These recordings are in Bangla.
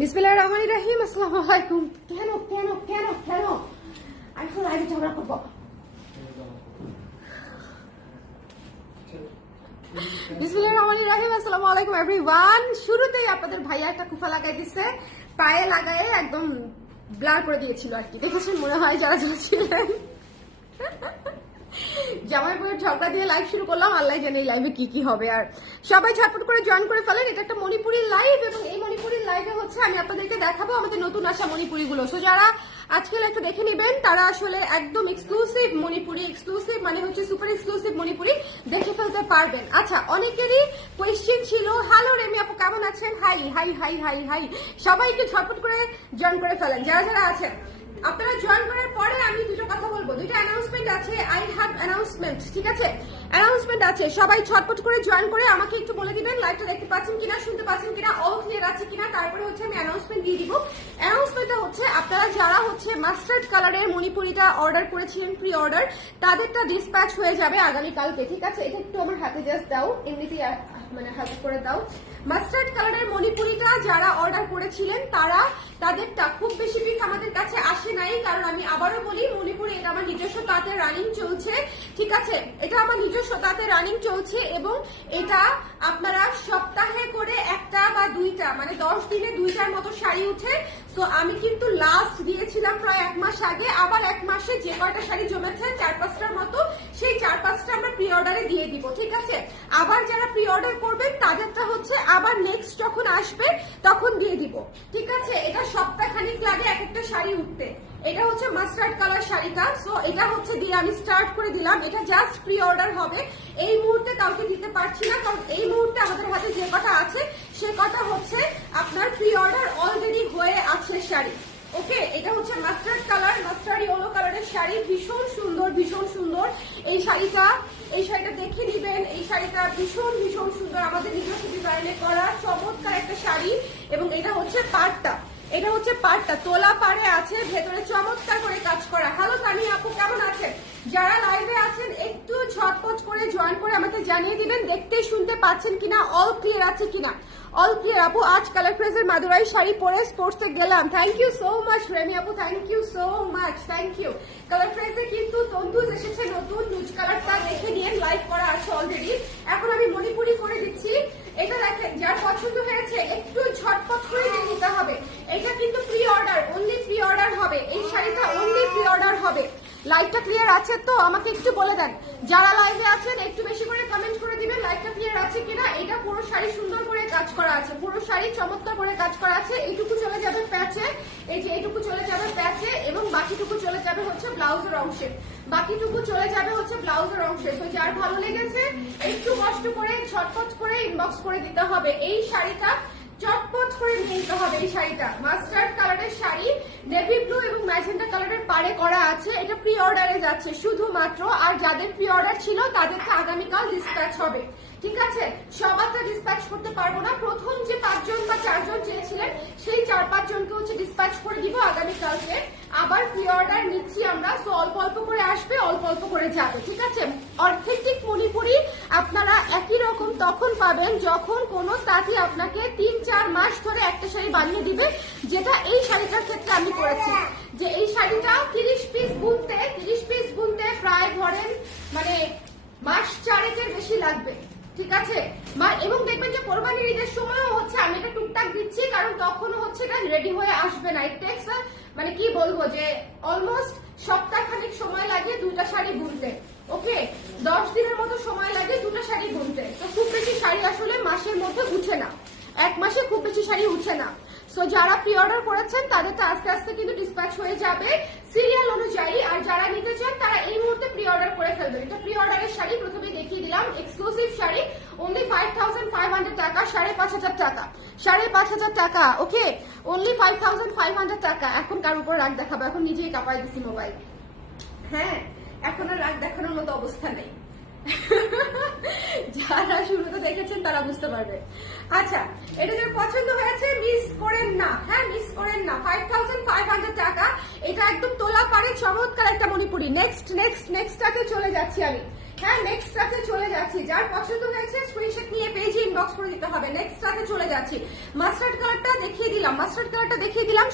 বিসমিল্লাহির রহমানির রহিম। আসসালামু আলাইকুম। কেন কেন কেন কেন আমি তো লাইভে ঝগড়া করবো। বিসমিল্লাহির রহমানির রহিম। আসসালামু আলাইকুম এভরিওয়ান। শুরুতেই আপনাদের ভাইয়া একটা কুফা লাগাই দিছে, পায়ে লাগায়ে একদম ব্লার করে দিয়েছিল আর কি, দেখেছেন মনে হয় যারা যারা ছিলেন। জামাইপুরের ঝগড়া দিয়ে লাইভ শুরু করলাম, আল্লাহ জানে এই লাইভে কি কি হবে। আর সবাই ঝটপট করে জয়েন করে ফেলেন, এটা একটা মণিপুরি লাইভ এবং এই মণিপুরি লাইভে হচ্ছে আমি আপনাদেরকে দেখাবো আমাদের নতুন আসা মণিপুরি গুলো। সো যারা আজকে লাইভটা দেখে নেবেন তারা আসলে একদম এক্সক্লুসিভ মণিপুরি, এক্সক্লুসিভ মানে হচ্ছে সুপার এক্সক্লুসিভ মণিপুরি দেখে ফেলতে পারবেন। আচ্ছা, অনেকেরই কোয়েশ্চেন ছিল, হ্যালো রেমি আপু কেমন আছেন, high high high high high, সবাইকে ঝটপট করে জয়েন করে ফেলেন যারা যারা আছেন। আপনারা জয়েন করার পরে আমি দুটো কথা বলবো, দুটো অ্যানাউন্সমেন্ট আছে। আই হ্যাভ অ্যানাউন্সমেন্ট, ঠিক আছে, অ্যানাউন্সমেন্ট আছে। সবাই ছটপট করে জয়েন করে আমাকে একটু বলে দিবেন লাইভটা দেখতে পাচ্ছেন কিনা, শুনতে পাচ্ছেন কিনা, অল ক্লিয়ার আছে কিনা, তারপরে হচ্ছে আমি অ্যানাউন্সমেন্ট দিয়ে দিব। অ্যানাউন্সমেন্টটা হচ্ছে আপনারা যারা হচ্ছে মাস্টার্ড কালারের মণিপুরিটা অর্ডার করেছিলেন প্রি অর্ডার, তাদেরটা ডিসপ্যাচ হয়ে যাবে আগামীকালকে, ঠিক আছে। এটা একটু আমার হাতে জাস্ট দাও, এমনিতেই মানে হাতে করে দাও। মাস্টার্ড কালারের মণিপুরিটা যারা অর্ডার করেছিলেন তাদেরটা খুব বেশি পিস আমাদের কাছে আসে নাই, কারণ আমি আবারও বলি মণিপুরি এটা আমার নিজস্ব তাতে রানিং চলছে, ঠিক আছে, এটা আমার নিজস্ব তাতে রানিং চলছে এবং এটা আপনারা সপ্তাহে করে একটা বা দুইটা মানে 10 দিনে 2টার মতো শাড়ি উঠে। তো আমি কিন্তু লাস্ট দিয়েছিলাম প্রায় 1 মাস আগে, আবার 1 মাসে যে কয়টা শাড়ি জমেছে 4-5টার মতো, সেই 4-5টা আমরা প্রি অর্ডারে দিয়ে দিব, ঠিক আছে। আবার যারা প্রি অর্ডার করবেন তাদেরটা হচ্ছে আবার নেক্সট যখন আসবে তখন দিয়ে দিব, ঠিক আছে। এটা সপ্তাহখানিক লাগে এক একটা শাড়ি উঠতে। এটা হচ্ছে মাস্টার্ড কালার শাড়িটা, সো এটা হচ্ছে দিয়ে আমি স্টার্ট করে দিলাম। এটা জাস্ট প্রি অর্ডার হবে, এই মুহূর্তে কাউকে দিতে পারছি না, কারণ এই মুহূর্তে আমাদের হাতে যে কটা আছে সে কটা হচ্ছে আপনার প্রি অর্ডার অলরেডি হয়ে আছে শাড়ি। ওকে, এটা হচ্ছে মাস্টার্ড কালার, মাস্টার্ড ইয়েলো কালারের শাড়ি, ভীষণ সুন্দর ভীষণ সুন্দর। এই শাড়িটা দেখে নিবেন, এই শাড়িটা ভীষণ ভীষণ সুন্দর, আমাদের নিজস্ব ডিজাইনে করা চমৎকার একটা শাড়ি। এবং এটা হচ্ছে পাড়টা, এটা হচ্ছে পাড়টা তোলা পাড়ে আছে, ভেতরে চমৎকার করে কাজ করা। হ্যালো তানিয়া আপু কেমন আছেন? যারা লাইভে আছেন একটু ঝটপট করে জয়েন করে আমাকে জানিয়ে দিবেন দেখতে শুনতে পাচ্ছেন কিনা, অল ক্লিয়ার আছে কিনা। অল ক্লিয়ার আপু, আজ কালার ফ্রেজের মাদুরাই শাড়ি পরে স্পোর্টসে গেলাম। Thank you so much Remi আপু, thank you so much, thank you. Colour ফ্রেজে কিন্তু তন্তুজ এসেছে নতুন, নুজ কালারটা দেখে নিয়ে লাইভ করা আছে অলরেডি। এখন আমি মণিপুরি করে দিচ্ছি। এটা দেখেন, যার পছন্দ হয়েছে একটু ঝটপট করে দিয়ে নিতে হবে। এটা কিন্তু pre order, only pre order হবে, এই শাড়িটা অনলি প্রি অর্ডার হবে। লাইভটা ক্লিয়ার আছে তো আমাকে একটু বলে দেন, যারা লাইভে আছেন একটু বেশি করে কমেন্ট করে দিবেন লাইভটা ক্লিয়ার আছে কিনা। এটা পুরো শাড়ি সুন্দর করে কাজ করা আছে, পুরো শাড়ি চমৎকার করে কাজ করা আছে। এইটুকু চলে যাবে প্যাচে, এই যে এইটুকু চলে যাবে প্যাচে এবং বাকিটুকু চলে যাবে হচ্ছে ব্লাউজের অংশে, বাকিটুকু চলে যাবে হচ্ছে ব্লাউজের অংশে। তো যার ভালো লেগেছে একটু কষ্ট করে ঝটপট করে ইনবক্স করে দিতে হবে। এই শাড়িটা চটপট করে নিতে হবে। এই শাড়িটা মাস্টার্ড কালারের শাড়ি, নেভি ব্লু এবং ম্যাজেন্টা কালারের পাড়ে করা আছে। এটা প্রি অর্ডারে যাচ্ছে শুধুমাত্র, আর যাদের প্রি অর্ডার ছিল তাদেরকে আগামীকাল ডিসপ্যাচ হবে, ঠিক আছে। সবারটা ডিসপ্যাচ করতে পারবো না, প্রথম যে 5 জন বা 4 জন চেয়েছিলেন সেই 4-5 জনকে হচ্ছে ডিসপ্যাচ করে দিব আগামীকালকে। আবার প্রি অর্ডার নিচ্ছি আমরা, তো অল্প অল্প করে আসবে, অল্প অল্প করে যাবে, ঠিক আছে। অথেন্টিক মণিপুরি আপনারা একই রকম তখন পাবেন যখন কোনো তাঁতি আপনাকে 3-4 মাস ধরে একটা শাড়ি বানিয়ে দিবে, যেটা এই শাড়িটার ক্ষেত্রে আমি করেছি। যে এই শাড়িটা 30 পিস বুনতে প্রায় ধরেন মানে মাস 4-এর বেশি লাগবে, ঠিক আছে। এবং দেখবেন যে কোরবানির ঈদের সময়ও হচ্ছে আমি এটা টুকটাক দিচ্ছি, কারণ তখনও হচ্ছে এটা রেডি হয়ে আসবে না। ইট টেক্স মানে কি বলবো যে অলমোস্ট সপ্তাহখানিক সময় লাগে 2টা শাড়ি বুনতে। ওকে, 10 দিনের মতো সময় লাগে 2টা শাড়ি বুনতে। তো খুব বেশি শাড়ি আসলে মাসের মধ্যে উঠে না, 1 মাসে খুব বেশি শাড়ি উঠে না। সো যারা প্রি অর্ডার করেছেন তাদেরটা আস্তে আস্তে কিন্তু ডিসপ্যাচ হয়ে যাবে সিরিয়াল অনুযায়ী। আর যারা নিতে চান তারা এই মুহূর্তে প্রি অর্ডার করে ফেলবেন। এটা প্রি অর্ডারের শাড়ি, প্রথমে দেখিয়ে দিলাম, এক্সক্লুসিভ শাড়ি, অনলি 5500 টাকা, 5,500 টাকা, 5,500 টাকা। ওকে, অনলি 5500 টাকা। এখন কার উপর রাগ দেখাবো, এখন নিজেই কাঁপাই দিচ্ছি মোবাইল। হ্যাঁ, এখন আর রাগ দেখানোর মতো অবস্থা নেই। যারা শুরুতে দেখেছেন তারা বুঝতে পারবে। আচ্ছা, এটা যার পছন্দ হয়েছে মিস করেন না, হ্যাঁ মিস করেন না। 5500 টাকা, এটা একদম তোলা পাড়ে চমৎকার একটা মণিপুরি। নেক্সটটাতে চলে যাচ্ছি আমি। হ্যাঁ, নেক্সটটাতে চলে যাচ্ছি। যার পছন্দ হয়েছে স্ক্রিনশট নিয়ে পেজে ইনবক্স করে দিতে হবে। নেক্সটটাতে চলে যাচ্ছি। মাস্টার্ড কালারটা দেখিয়ে দিলাম।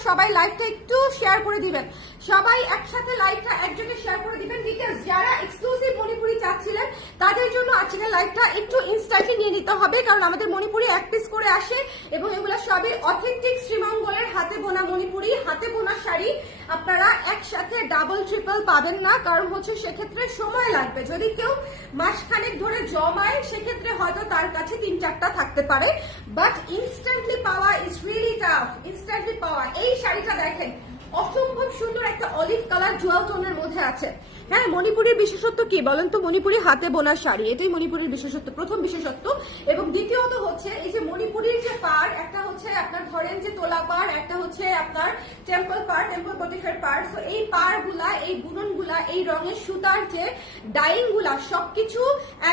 সবাই লাইভটা একটু শেয়ার করে দিবেন, সবাই একসাথে লাইভটা একজোটে শেয়ার করে দিবেন, বিকজ যারা এক্সক্লুসিভ মণিপুরি চাচ্ছিলেন তাদের জন্য আজকের লাইভটা একটু ইনস্ট্যান্টলি নিয়ে নিতে হবে, কারণ আমাদের মণিপুরি এক পিস করে আসে এবং এগুলো সবই অথেন্টিক শ্রীমঙ্গলের হাতে বোনা মণিপুরি, হাতে বোনা শাড়ি। আপনারা একসাথে ডাবল ট্রিপল পাবেন না, কারণ হচ্ছে সেক্ষেত্রে সময় লাগবে। যদি কেউ মাসখানেক ধরে জমায় সেক্ষেত্রে হয়তো তার কাছে 3-4টা থাকতে পারে, বাট ইনস্ট্যান্টলি পাওয়া ইজ রিয়েলি টাফ। ইনস্ট্যান্টলি পাওয়া এই শাড়িটা দেখেন, অসম্ভব সুন্দর একটা অলিভ কালার জুয়াল টোনের মধ্যে আছে। হ্যাঁ, মণিপুরের বিশেষত্ব কি বলেন তো? মণিপুরি হাতে বোনা শাড়ি, এটাই মণিপুরের বিশেষত্ব, প্রথম বিশেষত্ব। এবং দ্বিতীয়ত হচ্ছে এই যে মণিপুরির যে পাড়, একটা হচ্ছে আপনার ধরেন যে তোলা পাড়, একটা হচ্ছে আপনার টেম্পল পাড়, টেম্পল মোটিফের পাড়। সো এই পাড় গুলা, এই বুনন গুলা, এই রঙের সুতার যে ডাইং গুলা সবকিছু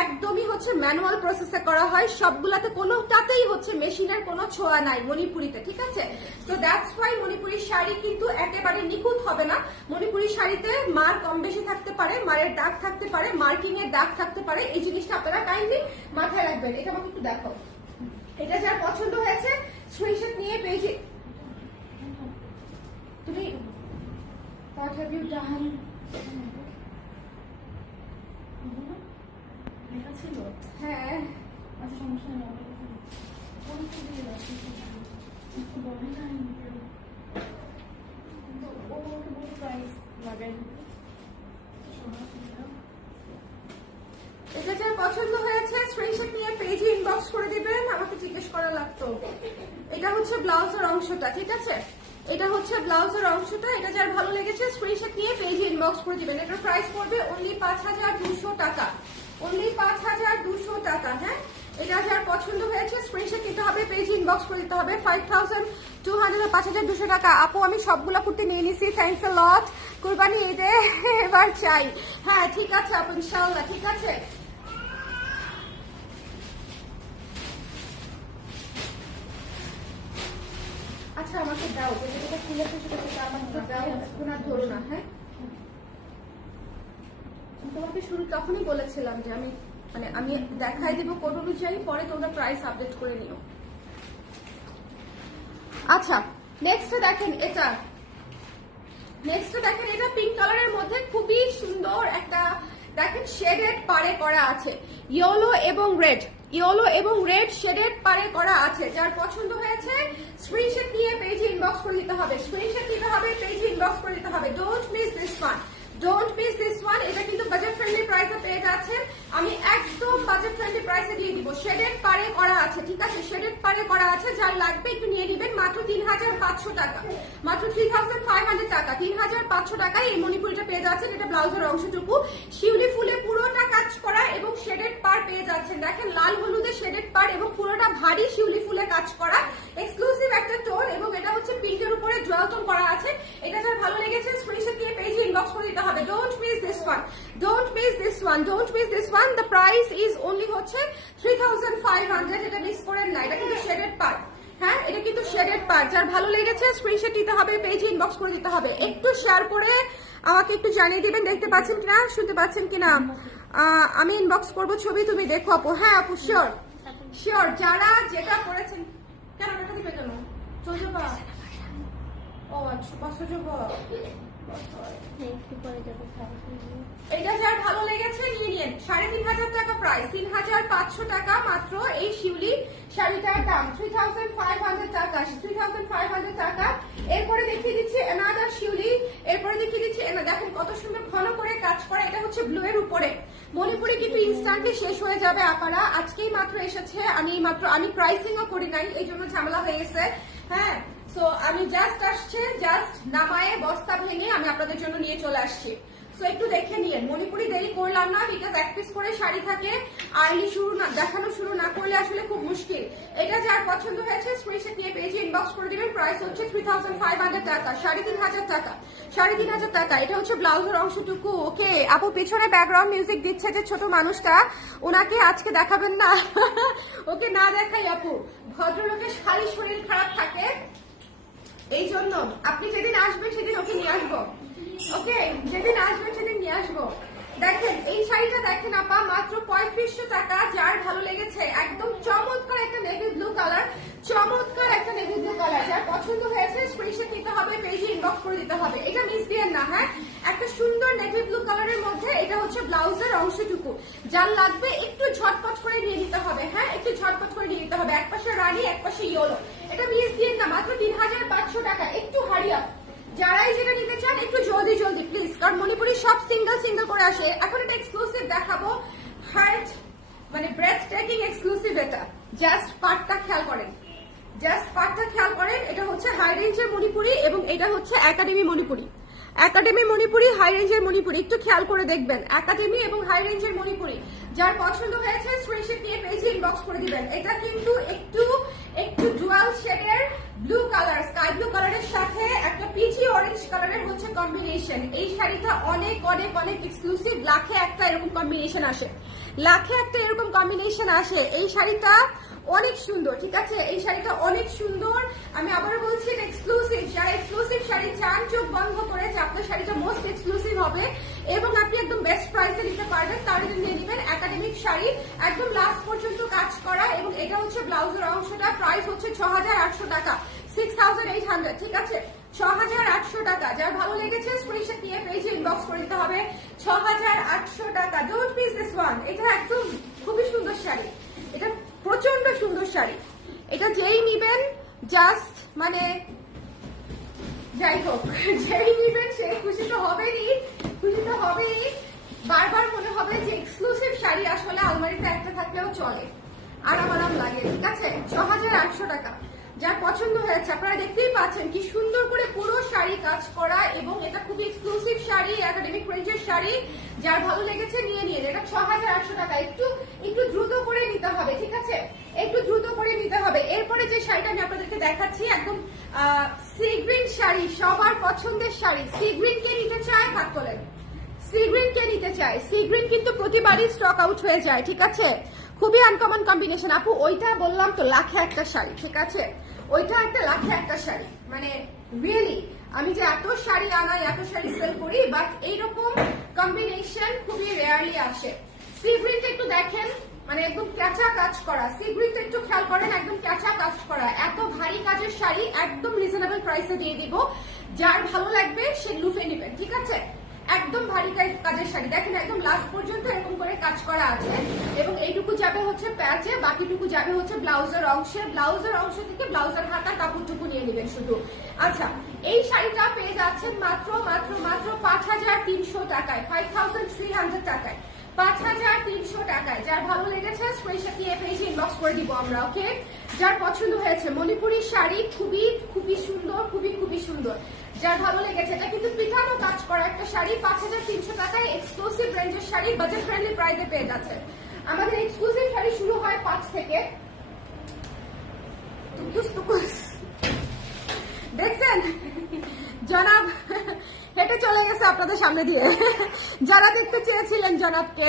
একদমই হচ্ছে ম্যানুয়াল প্রসেসে করা হয়। সবগুলাতে কোনোটাতেই হচ্ছে মেশিনের কোনো ছোঁয়া নাই মণিপুরিতে, ঠিক আছে? So that's why Manipuri sari কিন্তু একেবারে নিখুঁত হবে না। মণিপুরি শাড়িতে মার কম বেশি থাকতে পারে, মায়ের দাগ থাকতে পারে, মার্কিং এর দাগ থাকতে পারে। এই জিনিসটা আপনারা কাইন্ডলি মাথায় রাখবেন। এটা আমাকে একটু দেখো। এটা যার পছন্দ হয়েছে স্ক্রিনশট নিয়ে পেজে তুমি what have you done? হ্যাঁ, আচ্ছা সমস্যা নেই। এটা যার পছন্দ হয়েছে স্ক্রিনশট নিয়ে পেজে ইনবক্স করে দিবেন। আমাকে জিজ্ঞেস করা লাগতো। এটা হচ্ছে ব্লাউজের অংশটা, ঠিক আছে? এটা হচ্ছে ব্লাউজের অংশটা। এটা যার ভালো লেগেছে স্ক্রিনশট নিয়ে পেজে ইনবক্স করে দিবেন। এটার প্রাইস পড়বে অনলি 5200 টাকা, অনলি 5200 টাকা। হ্যাঁ, এটা যার পছন্দ হয়েছে স্ক্রিনশট নিতে হবে, পেজে ইনবক্স করে দিতে হবে। 5200 5200 টাকা। আপু আমি সবগুলা কুর্তি নিয়ে নিছি, থ্যাংকস আ লট। কুরবানি ঈদে এবার চাই। হ্যাঁ ঠিক আছে আপু, ইনশাআল্লাহ ঠিক আছে। আচ্ছা আমাকে দাও, যেটা খুলেছে সেটা আমাকে দাও, এখন আর ধরো না। হ্যাঁ, তোমাকে শুরু তখনই বলেছিলাম যে আমি দেখাই দিব কোড অনুযায়ী, পরে তোমরা প্রাইস আপডেট করে নিও। আচ্ছা নেক্সট দেখেন, এটা পিঙ্ক কালারের মধ্যে খুবই সুন্দর একটা দেখেন শেডেড পাড়ে করা আছে, ইয়েলো এবং রেড শেডেড পাড়ে করা আছে। যার পছন্দ হয়েছে স্ক্রিনশট নিয়ে পেজে ইনবক্স করে দিতে হবে, ডোন্ট মিস দিস ওয়ান। এটা কিন্তু বাজেট ফ্রেন্ডলি প্রাইসে পেয়ে যাচ্ছেন। আমি একদম বাজেট ফ্রেন্ডলি প্রাইসে দিয়ে দিব। শেডেড পাড়ে করা আছে, ঠিক আছে? শেডেড পাড়ে করা আছে, যার লাগবে একটু নিয়ে নেবেন। মাত্র 3500 টাকা, মাত্র 3500 টাকা। 3500 টাকায় এই মণিপুরিটা পেয়ে যাচ্ছেন। এটা ব্লাউজের অংশটুকু শিউলি ফুলে পুরোটা কাজ করা এবং শেডেড পাড় পেয়ে যাচ্ছেন। দেখেন লাল হলুদে শেডেড পাড় এবং পুরোটা ভারী শিউলি ফুলে কাজ করা, এক্সক্লুসিভ একটা টোন। এবং এটা হচ্ছে পিঙ্কের উপরে জুয়েল টোন করা আছে। এটা যার ভালো লেগেছে স্ক্রিনশট দিয়ে পেজে ইনবক্স করে দিতে হবে। Don't miss this one. The price is only হচ্ছে 3500। এটা মিস করেন না, এটা কিন্তু শেডেড পার্ট। হ্যাঁ, এটা কিন্তু শেডেড পার্ট। যার ভালো লেগেছে স্ক্রিনশট দিতে হবে, পেজে ইনবক্স করে দিতে হবে। একটু শেয়ার করে আমাকে একটু জানিয়ে দিবেন দেখতে পাচ্ছেন কিনা, শুনতে পাচ্ছেন কিনা। আমি ইনবক্স করবো ছবি, তুমি দেখো আপু। হ্যাঁ আপু, শিওর। যারা যেটা করেছেন, কেন এটা দিবে কেন? চলে যাবা? ও আচ্ছা, বাসে যাবা? এটা যার ভালো লেগেছে নিয়ে নিন। 3500 টাকা প্রাইস, 3500 টাকা মাত্র এই শিউলি শাড়িটার দাম। 3500 টাকা। এরপরে দেখিয়ে দিচ্ছি এনাদার শিউলি। দেখেন কত সুন্দর ঘন করে কাজ করা। এটা হচ্ছে ব্লু এর উপরে মণিপুরি, কিন্তু ইনস্ট্যান্টলি শেষ হয়ে যাবে আপারা। আজকেই মাত্র এসেছে। আমি প্রাইসিংও করি নাই, এই জন্য ঝামেলা হয়ে গেছে। হ্যাঁ, সো আমি জাস্ট নামায়ে বস্তা ভেঙে আমি আপনাদের জন্য নিয়ে চলে আসছি। সো একটু দেখে নিয়ে মণিপুরি দেরি করলাম না, বিকজ এক পিস করে শাড়ি থাকে, আর্লি দেখানো শুরু না করলে আসলে খুব মুশকিল। এটা যার পছন্দ হয়েছে স্ক্রিনশট নিয়ে পেজে ইনবক্স করে দিবেন। প্রাইস হচ্ছে 3500 টাকা, 3500 টাকা। এটা হচ্ছে ব্লাউজের অংশটুকু। ওকে আপু, পিছনে ব্যাকগ্রাউন্ড মিউজিক দিচ্ছে যে ছোট মানুষটা, ওনাকে আজকে দেখাবেন না? ওকে না দেখাই আপু, ভদ্রলোকের খালি শরীর খারাপ থাকে, এই জন্য আপনি যেদিন আসবেন সেদিন ওকে নিয়ে আসবো। ওকে, যেদিন আসবেন সেদিন নিয়ে আসবো। দেখেন এই শাড়িটা দেখেন আপা, মাত্র 3500 টাকা। যার ভালো লেগেছে, একদম চমৎকার একটা নেভি ব্লু কালার, চমৎকার একটা নেভি ব্লু কালার। যার পছন্দ হয়েছে স্ক্রিনশট নিতে হবে, পেজে ইনবক্স করে দিতে হবে। এটা মিস দিয়েন না, হ্যাঁ। একটা সুন্দর নেভি ব্লু কালারের মধ্যে এটা হচ্ছে ব্লাউজের অংশটুকু। যার লাগবে একটু ঝটপট করে নিয়ে নিতে হবে, হ্যাঁ, একটু ঝটপট করে নিয়ে নিতে হবে। এক পাশে রানী, এক পাশে ইয়েলো। এটা মিস দিয়েন না, মাত্র 3500 টাকা। একটু হারি আপ, যারাই যেটা নিতে চান একটু জলদি জলদি প্লিজ, কারণ মণিপুরি সব সিঙ্গেল সিঙ্গেল করে আসে। এখন এটা এক্সক্লুসিভ দেখাবো, হার্ট মানে ব্রেথ টেকিং এক্সক্লুসিভ। এটা জাস্ট পার্টটা খেয়াল করেন, জাস্ট পার্টটা খেয়াল করেন। এটা হচ্ছে হাই রেঞ্জের মণিপুরি এবং এটা হচ্ছে academy Manipuri. Academy Manipuri, high রেঞ্জের মণিপুরি, একটু খেয়াল করে দেখবেন। একাডেমি এবং হাই রেঞ্জের মণিপুরি। যার পছন্দ হয়েছে স্ক্রিনশট নিয়ে পেজে ইনবক্স করে দিবেন। এটা কিন্তু একটু একটু ডুয়াল শেডের ব্লু কালার, স্কাই ব্লু কালারের সাথে একটা পিচি অরেঞ্জ কালারের হচ্ছে কম্বিনেশন। এই শাড়িটা অনেক অনেক অনেক এক্সক্লুসিভ। লাখে একটা এরকম কম্বিনেশন আসে, লাখে একটা এরকম কম্বিনেশন আসে। এই শাড়িটা অনেক সুন্দর, ঠিক আছে, এই শাড়িটা অনেক সুন্দর। আমি আবারও বলছি এটা এক্সক্লুসিভ। যারা এক্সক্লুসিভ শাড়ি চান চোখ বন্ধ করে যে আপনার শাড়িটা মোস্ট এক্সক্লুসিভ হবে এবং আপনি একদম বেস্ট প্রাইসে নিতে পারবেন, তাহলে নিয়ে নেবেন একাডেমিক শাড়ি, একদম লাস্ট পর্যন্ত কাজ করা। এবং এটা হচ্ছে ব্লাউজের অংশটা, প্রাইস হচ্ছে 6800 টাকা, 6800, ঠিক আছে, 6800 টাকা। যার ভালো লেগেছে স্ক্রিনশট নিয়ে পেজে ইনবক্স করে দিতে হবে। 6800 টাকা। Don't miss this one. এটা একদম খুবই সুন্দর শাড়ি, এটা প্রচন্ড সুন্দর শাড়ি। এটা যেই নিবেন জাস্ট মানে যাই হোক, যেই নিবেন সেই খুশি তো হবেই, খুশি তো হবেই। বারবার মনে হবে যে এক্সক্লুসিভ শাড়ি আসলে আলমারিতে একটা থাকলেও চলে, আরাম আরাম লাগে, ঠিক আছে। 6800 টাকা। যার পছন্দ হয়েছে আপনারা দেখতেই পাচ্ছেন কি সুন্দর করে পুরো শাড়ি কাজ করা এবং এটা খুবই এক্সক্লুসিভ শাড়ি, একাডেমিক রেঞ্জের শাড়ি। যার ভালো লেগেছে নিয়ে নিন। এটা 6800 টাকা। একটু একটু দ্রুত করে নিতে হবে, ঠিক আছে, একটু দ্রুত করে নিতে হবে। এরপরে যে শাড়িটা আমি আপনাদেরকে দেখাচ্ছি একদম সি গ্রিন শাড়ি, সবার পছন্দের শাড়ি। সি গ্রিন কে নিতে চায় হাত তোলেন, সি গ্রিন কে নিতে চায়। সি গ্রিন কিন্তু প্রতিবারই স্টক আউট হয়ে যায়, ঠিক আছে, খুবই আনকমন কম্বিনেশন। আপু ওইটা বললাম তো লাখে একটা শাড়ি, ঠিক আছে, ওইটা একটা লাখে একটা শাড়ি। মানে রিয়েলি আমি যে এত শাড়ি আনাই, এত শাড়ি সেল করি, বাট এইরকম কম্বিনেশন খুবই রেয়ারলি আসে। সি গ্রিনটা একটু দেখেন, মানে একদম ক্যাচা কাজ করা। সি গ্রিনটা একটু খেয়াল করেন, একদম ক্যাচা কাজ করা। এত ভারী কাজের শাড়ি একদম রিজনেবল প্রাইসে দিয়ে দিব। যার ভালো লাগবে সে লুফে নেবেন, ঠিক আছে। একদম ভারী কাজের শাড়ি দেখেন, একদম লাস্ট পর্যন্ত এরকম করে কাজ করা আছে এবং এইটুকু যাবে হচ্ছে প্যাচে, বাকিটুকু যাবে হচ্ছে ব্লাউজের অংশে। ব্লাউজের অংশ থেকে ব্লাউজের হাতা কাপড়টুকু নিয়ে নেবেন শুধু। আচ্ছা, এই শাড়িটা পেয়ে যাচ্ছেন মাত্র মাত্র মাত্র 5300 টাকায়, 5300 টাকায়, 5300 টাকায়। যার ভালো লেগেছে স্ক্রিনশট নিয়ে পেজে ইনবক্স করে দিব আমরা, ওকে। যার পছন্দ হয়েছে মণিপুরি শাড়ি, খুবই খুবই সুন্দর, খুবই খুবই সুন্দর। যার ভালো লেগেছে, এটা কিন্তু পিঠানো কাজ করা একটা শাড়ি, 5300 টাকায় এক্সক্লুসিভ রেঞ্জের শাড়ি, বাজেট ফ্রেন্ডলি প্রাইসে পেয়ে যাচ্ছে। আমাদের এক্সক্লুসিভ শাড়ি শুরু হয় 5 থেকে। দেখছেন জনাব হেঁটে চলে গেছে আপনাদের সামনে দিয়ে, যারা দেখতে চেয়েছিলেন জনাবকে।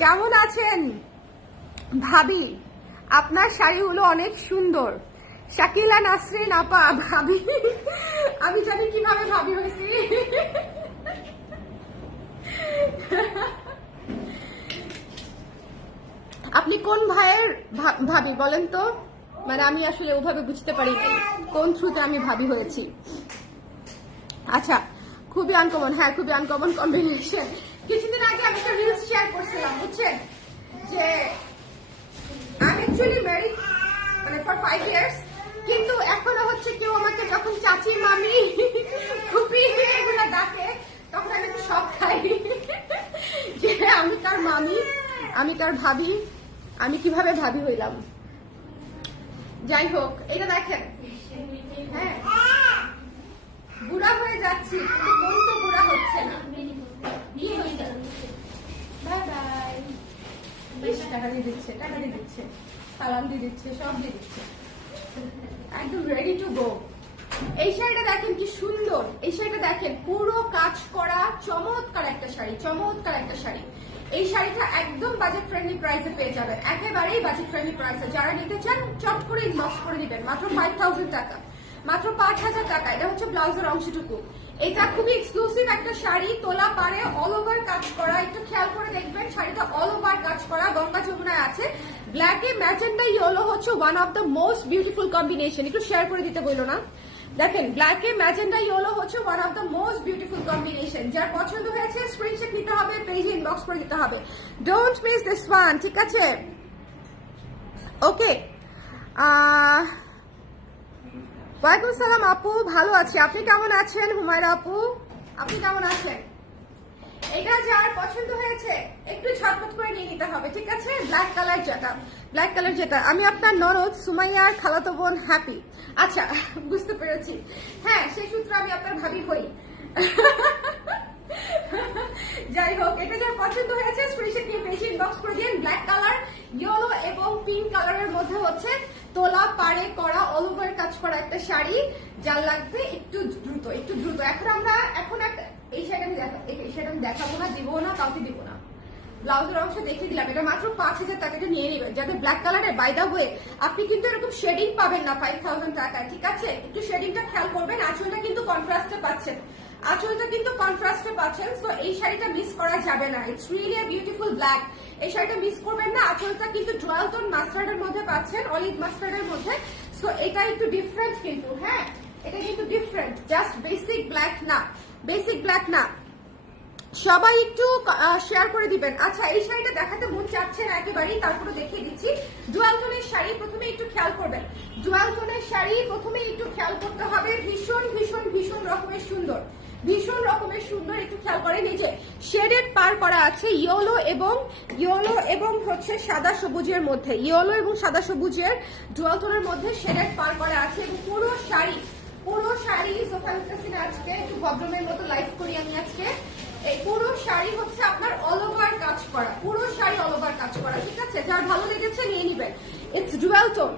কেমন আছেন ভাবি? আপনার শাড়িগুলো অনেক সুন্দর। শাকিলা নাসরিন আপা, ভাবি আমি জানি কিভাবে ভাবি হয়েছি। আপনি কোন ভাইয়ের ভাবি বলেন তো? মানে আমি আসলে ওভাবে বুঝতে পারি নাই কোন থ্রুতে আমি ভাবি হয়েছি। আচ্ছা, খুবই আনকমন, হ্যাঁ খুবই আনকমন কম্বিনেশন। কিছুদিন আগে আমি একটা রিলস শেয়ার করছিলাম, বুঝছেন, যে আমি অ্যাকচুয়ালি ম্যারিড মানে ফর 5 ইয়ার্স, কিন্তু এখনো হচ্ছে কেউ আমাকে যখন চাচি, মামি, ফুপি এগুলো ডাকে তখন আমি একটু শক খাই যে আমি তার মামি, আমি তার ভাবি, আমি কিভাবে ভাবি হইলাম। যাই হোক, এটা দেখেন, হ্যাঁ বুড়া হয়ে যাচ্ছি কিন্তু মন তো বুড়া হচ্ছে না। কি হয়েছে? Bye bye. টাকা দিয়ে দিচ্ছে, টাকা দিয়ে দিচ্ছে, সালাম দিয়ে দিচ্ছে, সব দিয়ে দিচ্ছে, একদম রেডি টু গো। এই শাড়িটা দেখেন কি সুন্দর, এই শাড়িটা দেখেন পুরো কাজ করা, চমৎকার একটা শাড়ি, চমৎকার একটা শাড়ি। এই শাড়িটা একদম বাজেট ফ্রেন্ডলি প্রাইসে পেয়ে যাবেন, একেবারেই বাজেট ফ্রেন্ডলি প্রাইসে। যারা নিতে চান চট করে ইনবক্স করে দিবেন, মাত্র 5000 টাকা, মাত্র 5000 টাকা। এটা হচ্ছে ব্লাউজের অংশটুকু। এটা খুবই এক্সক্লুসিভ একটা শাড়ি, তোলা পারে, অল ওভার কাজ করা। একটু খেয়াল করে দেখবেন শাড়িটা অল ওভার কাজ করা, গঙ্গা যমুনায় আছে। ব্ল্যাকে ম্যাজেন্ডা ইয়েলো হচ্ছে one of the most beautiful combination. একটু শেয়ার করে দিতে বললো না। দেখেন ব্ল্যাকে ম্যাজেন্ডা ইয়েলো হচ্ছে one of the most beautiful combination. যার পছন্দ হয়েছে স্ক্রিনশট নিতে হবে, পেজে ইনবক্স করে দিতে হবে। ডোন্ট মিস দিস ওয়ান, ঠিক আছে? ওকে, ওয়ালাইকুম সালাম আপু, ভালো আছি, আপনি কেমন আছেন? হুমায়রা আপু, আপনি কেমন আছেন? এটা যার পছন্দ হয়েছে একটু ঝটপট করে নিয়ে নিতে হবে, ঠিক আছে? ব্ল্যাক কালার যেটা, ব্ল্যাক কালার যেটা। আমি আপনার ননদ সুমাইয়ার খালাতো বোন হ্যাপি। আচ্ছা, বুঝতে পেরেছি। হ্যাঁ, সেই সূত্রে আমি আপনার ভাবি হই। যাই হোক, এটা যার পছন্দ হয়েছে স্ক্রিনশট নিয়ে পেজে ইনবক্স করে দিন। ব্ল্যাক কালার, ইয়েলো এবং পিঙ্ক কালারের মধ্যে হচ্ছে তোলা পাড়ে করা, অল ওভার কাজ করা একটা শাড়ি। যার লাগবে একটু দ্রুত, একটু দ্রুত। এখন এই শাড়ি আমি দেখাবো না, দিব না, কাউকে দিব না। ব্লাউজের অংশ দেখিয়ে দিলাম, এটা মাত্র 5,000 টাকাটা নিয়ে নেবেন। যাদের ব্ল্যাক কালারের, বাই দা ওয়ে আপনি কিন্তু এরকম শেডিং পাবেন না 5,000 টাকায়, ঠিক আছে? একটু শেডিংটা খেয়াল করবেন। আঁচলটা কিন্তু কন্ট্রাস্টে পাচ্ছেন, আঁচলটা কিন্তু কন্ট্রাস্টে পাচ্ছেন। সো এই শাড়িটা মিস করা যাবে না। It's really a beautiful black. এই শাড়িটা মিস করবেন না। আঁচলটা কিন্তু ডুয়াল টোন মাস্টার্ডের মধ্যে পাচ্ছেন, অলিভ মাস্টার্ডের মধ্যে। সো এটা একটু ডিফারেন্ট কিন্তু, হ্যাঁ এটা কিন্তু ডিফারেন্ট, জাস্ট বেসিক ব্ল্যাক না, বেসিক ব্ল্যাক না। সবাই একটু শেয়ার করে দিবেন। আচ্ছা, এই শাড়িটা দেখাতে মন চাচ্ছে না একেবারেই, তারপরে দেখিয়ে দিচ্ছি। ডুয়াল টোনের শাড়ি প্রথমে একটু খেয়াল করবেন। ডুয়াল টোনের শাড়ি প্রথমে একটু খেয়াল করতে হবে। ভীষণ ভীষণ ভীষণ রকমের সুন্দর, ভীষণ রকমের সুন্দর। একটু খেয়াল করেন, এই যে শেডেড পার করা আছে ইয়েলো এবং হচ্ছে সাদা সবুজের মধ্যে, ইয়েলো এবং সাদা সবুজের ডুয়াল টোনের মধ্যে শেডেড পার করা আছে। এবং পুরো শাড়ি সোফা নিতেছি আজকে, একটু ভদ্রমের মতো লাইভ করি আমি আজকে। এই পুরো শাড়ি হচ্ছে আপনার অল ওভার কাজ করা, পুরো শাড়ি অল ওভার কাজ করা, ঠিক আছে? যার ভালো লেগেছে নিয়ে নিবেন। ইটস ডুয়াল টোন,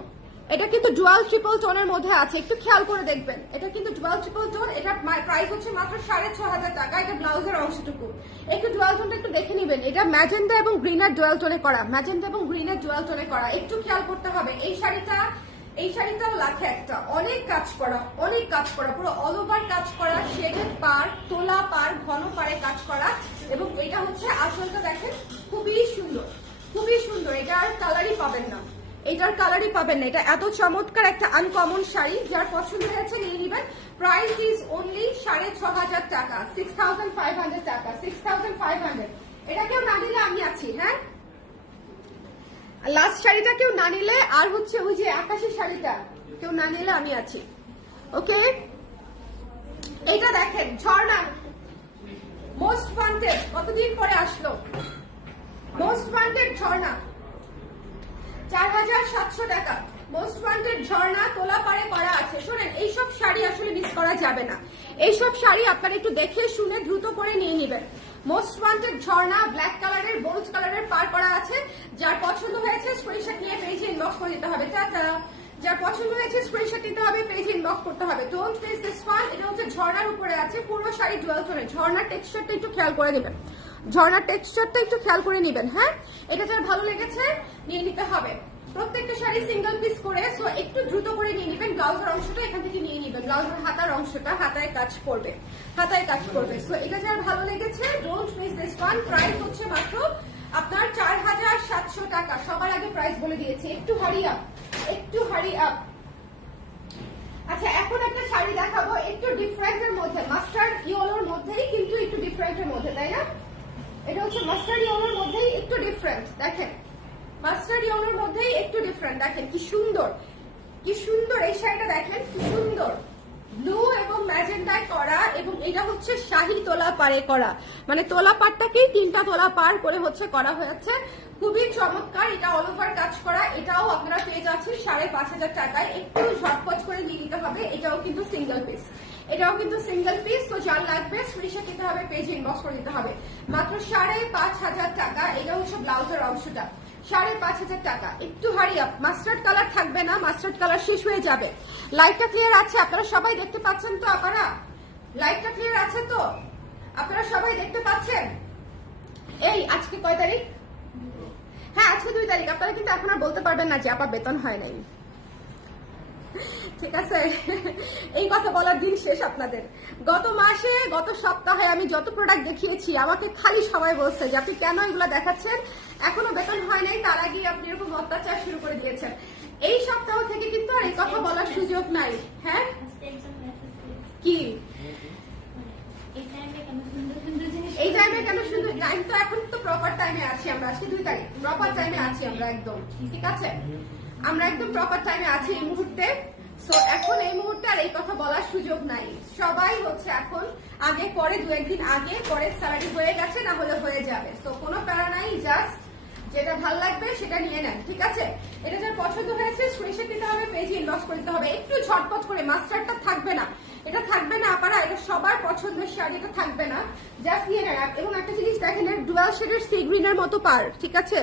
এটা কিন্তু ডুয়াল ট্রিপল টোনের মধ্যে আছে। একটু খেয়াল করে দেখবেন, এটা কিন্তু ডুয়াল ট্রিপল টোন। এটা প্রাইস হচ্ছে মাত্র 6,500 টাকা। এটা ব্লাউজের অংশটুকু, একটু ডুয়াল টোনটা একটু দেখে নিবেন। এটা ম্যাজেন্ডা এবং গ্রিনের ডুয়াল টোনে করা, ম্যাজেন্ডা এবং গ্রিনের ডুয়াল টোনে করা। একটু খেয়াল করতে হবে। এই শাড়িটাও লাখে একটা, অনেক কাজ করা, অনেক কাজ করা, পুরো অল ওভার কাজ করা, শেডেড পার, তোলা পার, ঘন পারে কাজ করা। এবং এটা হচ্ছে আসলটা দেখেন, খুবই সুন্দর, খুবই সুন্দর। এটার কালারই পাবেন না, এটার কালারই পাবেন না। এটা এত চমৎকার একটা আনকমন শাড়ি, যার পছন্দ হয়েছে নিয়ে নিবেন। প্রাইস ইজ অনলি 6,500 টাকা, 6,500 টাকা, 6,500। এটা কেউ না নিলে আমি আছি, হ্যাঁ? লাস্ট শাড়িটা কেউ না নিলে, আর হচ্ছে ওই যে আকাশি শাড়িটা কেউ না নিলে আমি আছি, ওকে? এটা দেখেন, ঝর্ণা মোস্ট ওয়ান্টেড, কতদিন পরে আসলো মোস্ট ওয়ান্টেড ঝর্ণা, 4,700 টাকা। মোস্ট ওয়ান্টেড ঝর্ণা, তোলা পাড়ে করা আছে। শোনেন, এইসব শাড়ি আসলে মিস করা যাবে না। এইসব শাড়ি আপনারা একটু দেখে শুনে দ্রুত করে নিয়ে নেবেন। মোস্ট ওয়ান্টেড ঝর্ণা, ব্ল্যাক কালারের, বোল্ড কালারের পার করা আছে। যার পছন্দ হয়েছে স্ক্রিনশট নিয়ে পেজে ইনবক্স করে দিতে হবে। যার পছন্দ হয়েছে স্ক্রিনশট নিতে হবে, পেজে ইনবক্স করতে হবে। Don't miss this one. এটা হচ্ছে ঝর্ণার উপরে আছে, পুরো শাড়ি ডুয়াল টোনে। ঝর্ণার টেক্সচারটা একটু খেয়াল করে নেবেন, ঝর্ণার টেক্সচারটা একটু খেয়াল করে নেবেন, হ্যাঁ? এটা যার ভালো লেগেছে নিয়ে নিতে হবে। প্রত্যেকটা শাড়ি সিঙ্গেল পিস করে, সো একটু দ্রুত করে নিয়ে নেবেন। ব্লাউজের অংশটা এখান থেকে নিয়ে নেবেন, ব্লাউজের হাতার অংশটা, হাতায় কাজ করবে, হাতায় কাজ করবে। সো এটা যার ভালো লেগেছে don't miss this one. Price হচ্ছে মাত্র আপনার 4,700 টাকা। সবার আগে প্রাইস বলে দিয়েছি, একটু হারি আপ, একটু হারি আপ। আচ্ছা, এখন একটা শাড়ি দেখাবো একটু ডিফারেন্টের মধ্যে, মাস্টার্ড ইয়েলোর মধ্যেই কিন্তু একটু ডিফারেন্টের মধ্যে, তাই না? এটা হচ্ছে মাস্টার্ড ইয়েলোর মধ্যেই একটু ডিফারেন্ট। দেখেন, মাস্টার্ড ইয়েলোর মধ্যেই একটু ডিফারেন্ট। দেখেন কি সুন্দর, কি সুন্দর এই শাড়িটা, দেখেন কি সুন্দর। ব্লু এবং ম্যাজেন্ডায় করা, এবং এটা হচ্ছে শাহী তোলা পাড়ে করা, মানে তোলা পাড়টাকেই 3টা তোলা পার করে হচ্ছে করা হয়েছে। খুবই চমৎকার। এটা অল ওভার কাজ করা। এটাও আপনারা পেয়ে যাচ্ছেন 5,500 টাকায়। একটু ঝটপট করে নিয়ে নিতে হবে। এটাও কিন্তু সিঙ্গেল পিস, এটাও কিন্তু সিঙ্গেল পিস। তো যার লাগবে স্ক্রিনশট দিতে হবে, পেজে ইনবক্স করে দিতে হবে। মাত্র 5,500 টাকা। এটা হচ্ছে ব্লাউজের অংশটা, 5,500 টাকা। একটু হারি আপ। মাস্টার্ড কালার থাকবে না, মাস্টার্ড কালার শেষ হয়ে যাবে। লাইটটা ক্লিয়ার আছে? আপনারা সবাই দেখতে পাচ্ছেন তো? আপনারা লাইটটা ক্লিয়ার আছে তো? আপনারা সবাই দেখতে পাচ্ছেন? এই আজকে কয় তারিখ? হ্যাঁ, আজকে 2 তারিখ। আপনারা কিন্তু এখন আর বলতে পারবেন না যে আপা বেতন হয় নাই। ঠিক আছে, এই কথা বলার দিন শেষ আপনাদের। গত মাসে গত সপ্তাহে আমি যত প্রোডাক্ট দেখিয়েছি আমাকে খালি সবাই বলছে যে আপনি কেন এগুলো দেখাচ্ছেন, এখনো বেতন হয় নাই, তার আগে আপনি এরকম অত্যাচার শুরু করে দিয়েছেন। এই সপ্তাহ থেকে কিন্তু আর এই কথা বলার সুযোগ নাই। হ্যাঁ কি এই টাইমে কেন সুন্দর টাইম, তো এখন তো প্রপার টাইমে আছি আমরা, আজকে 2 তারিখ, প্রপার টাইমে আছি আমরা একদম, ঠিক আছে, আমরা একদম প্রপার টাইমে আছি এই মুহূর্তে। সো এখন এই মুহূর্তে আর এই কথা বলার সুযোগ নাই। সবাই হচ্ছে এখন আগে পরে 2-1 দিন আগে পরে স্যালারি হয়ে গেছে, না হলে হয়ে যাবে। সো কোনো প্যারা নাই, জাস্ট যেটা ভালো লাগবে সেটা নিয়ে নেন, ঠিক আছে। এটা যার পছন্দ হয়েছে স্ক্রিনশট নিতে হবে, পেজে ইনবক্স করতে হবে, একটু ঝটপট করে। মাস্টারটা থাকবে না, এটা থাকবে না আপনারা, এটা সবার পছন্দের শাড়ি, এটা থাকবে না, জাস্ট নিয়ে নেন। এবং একটা জিনিস দেখেন, ডুয়াল শেডের সি গ্রিনের মতো পার, ঠিক আছে,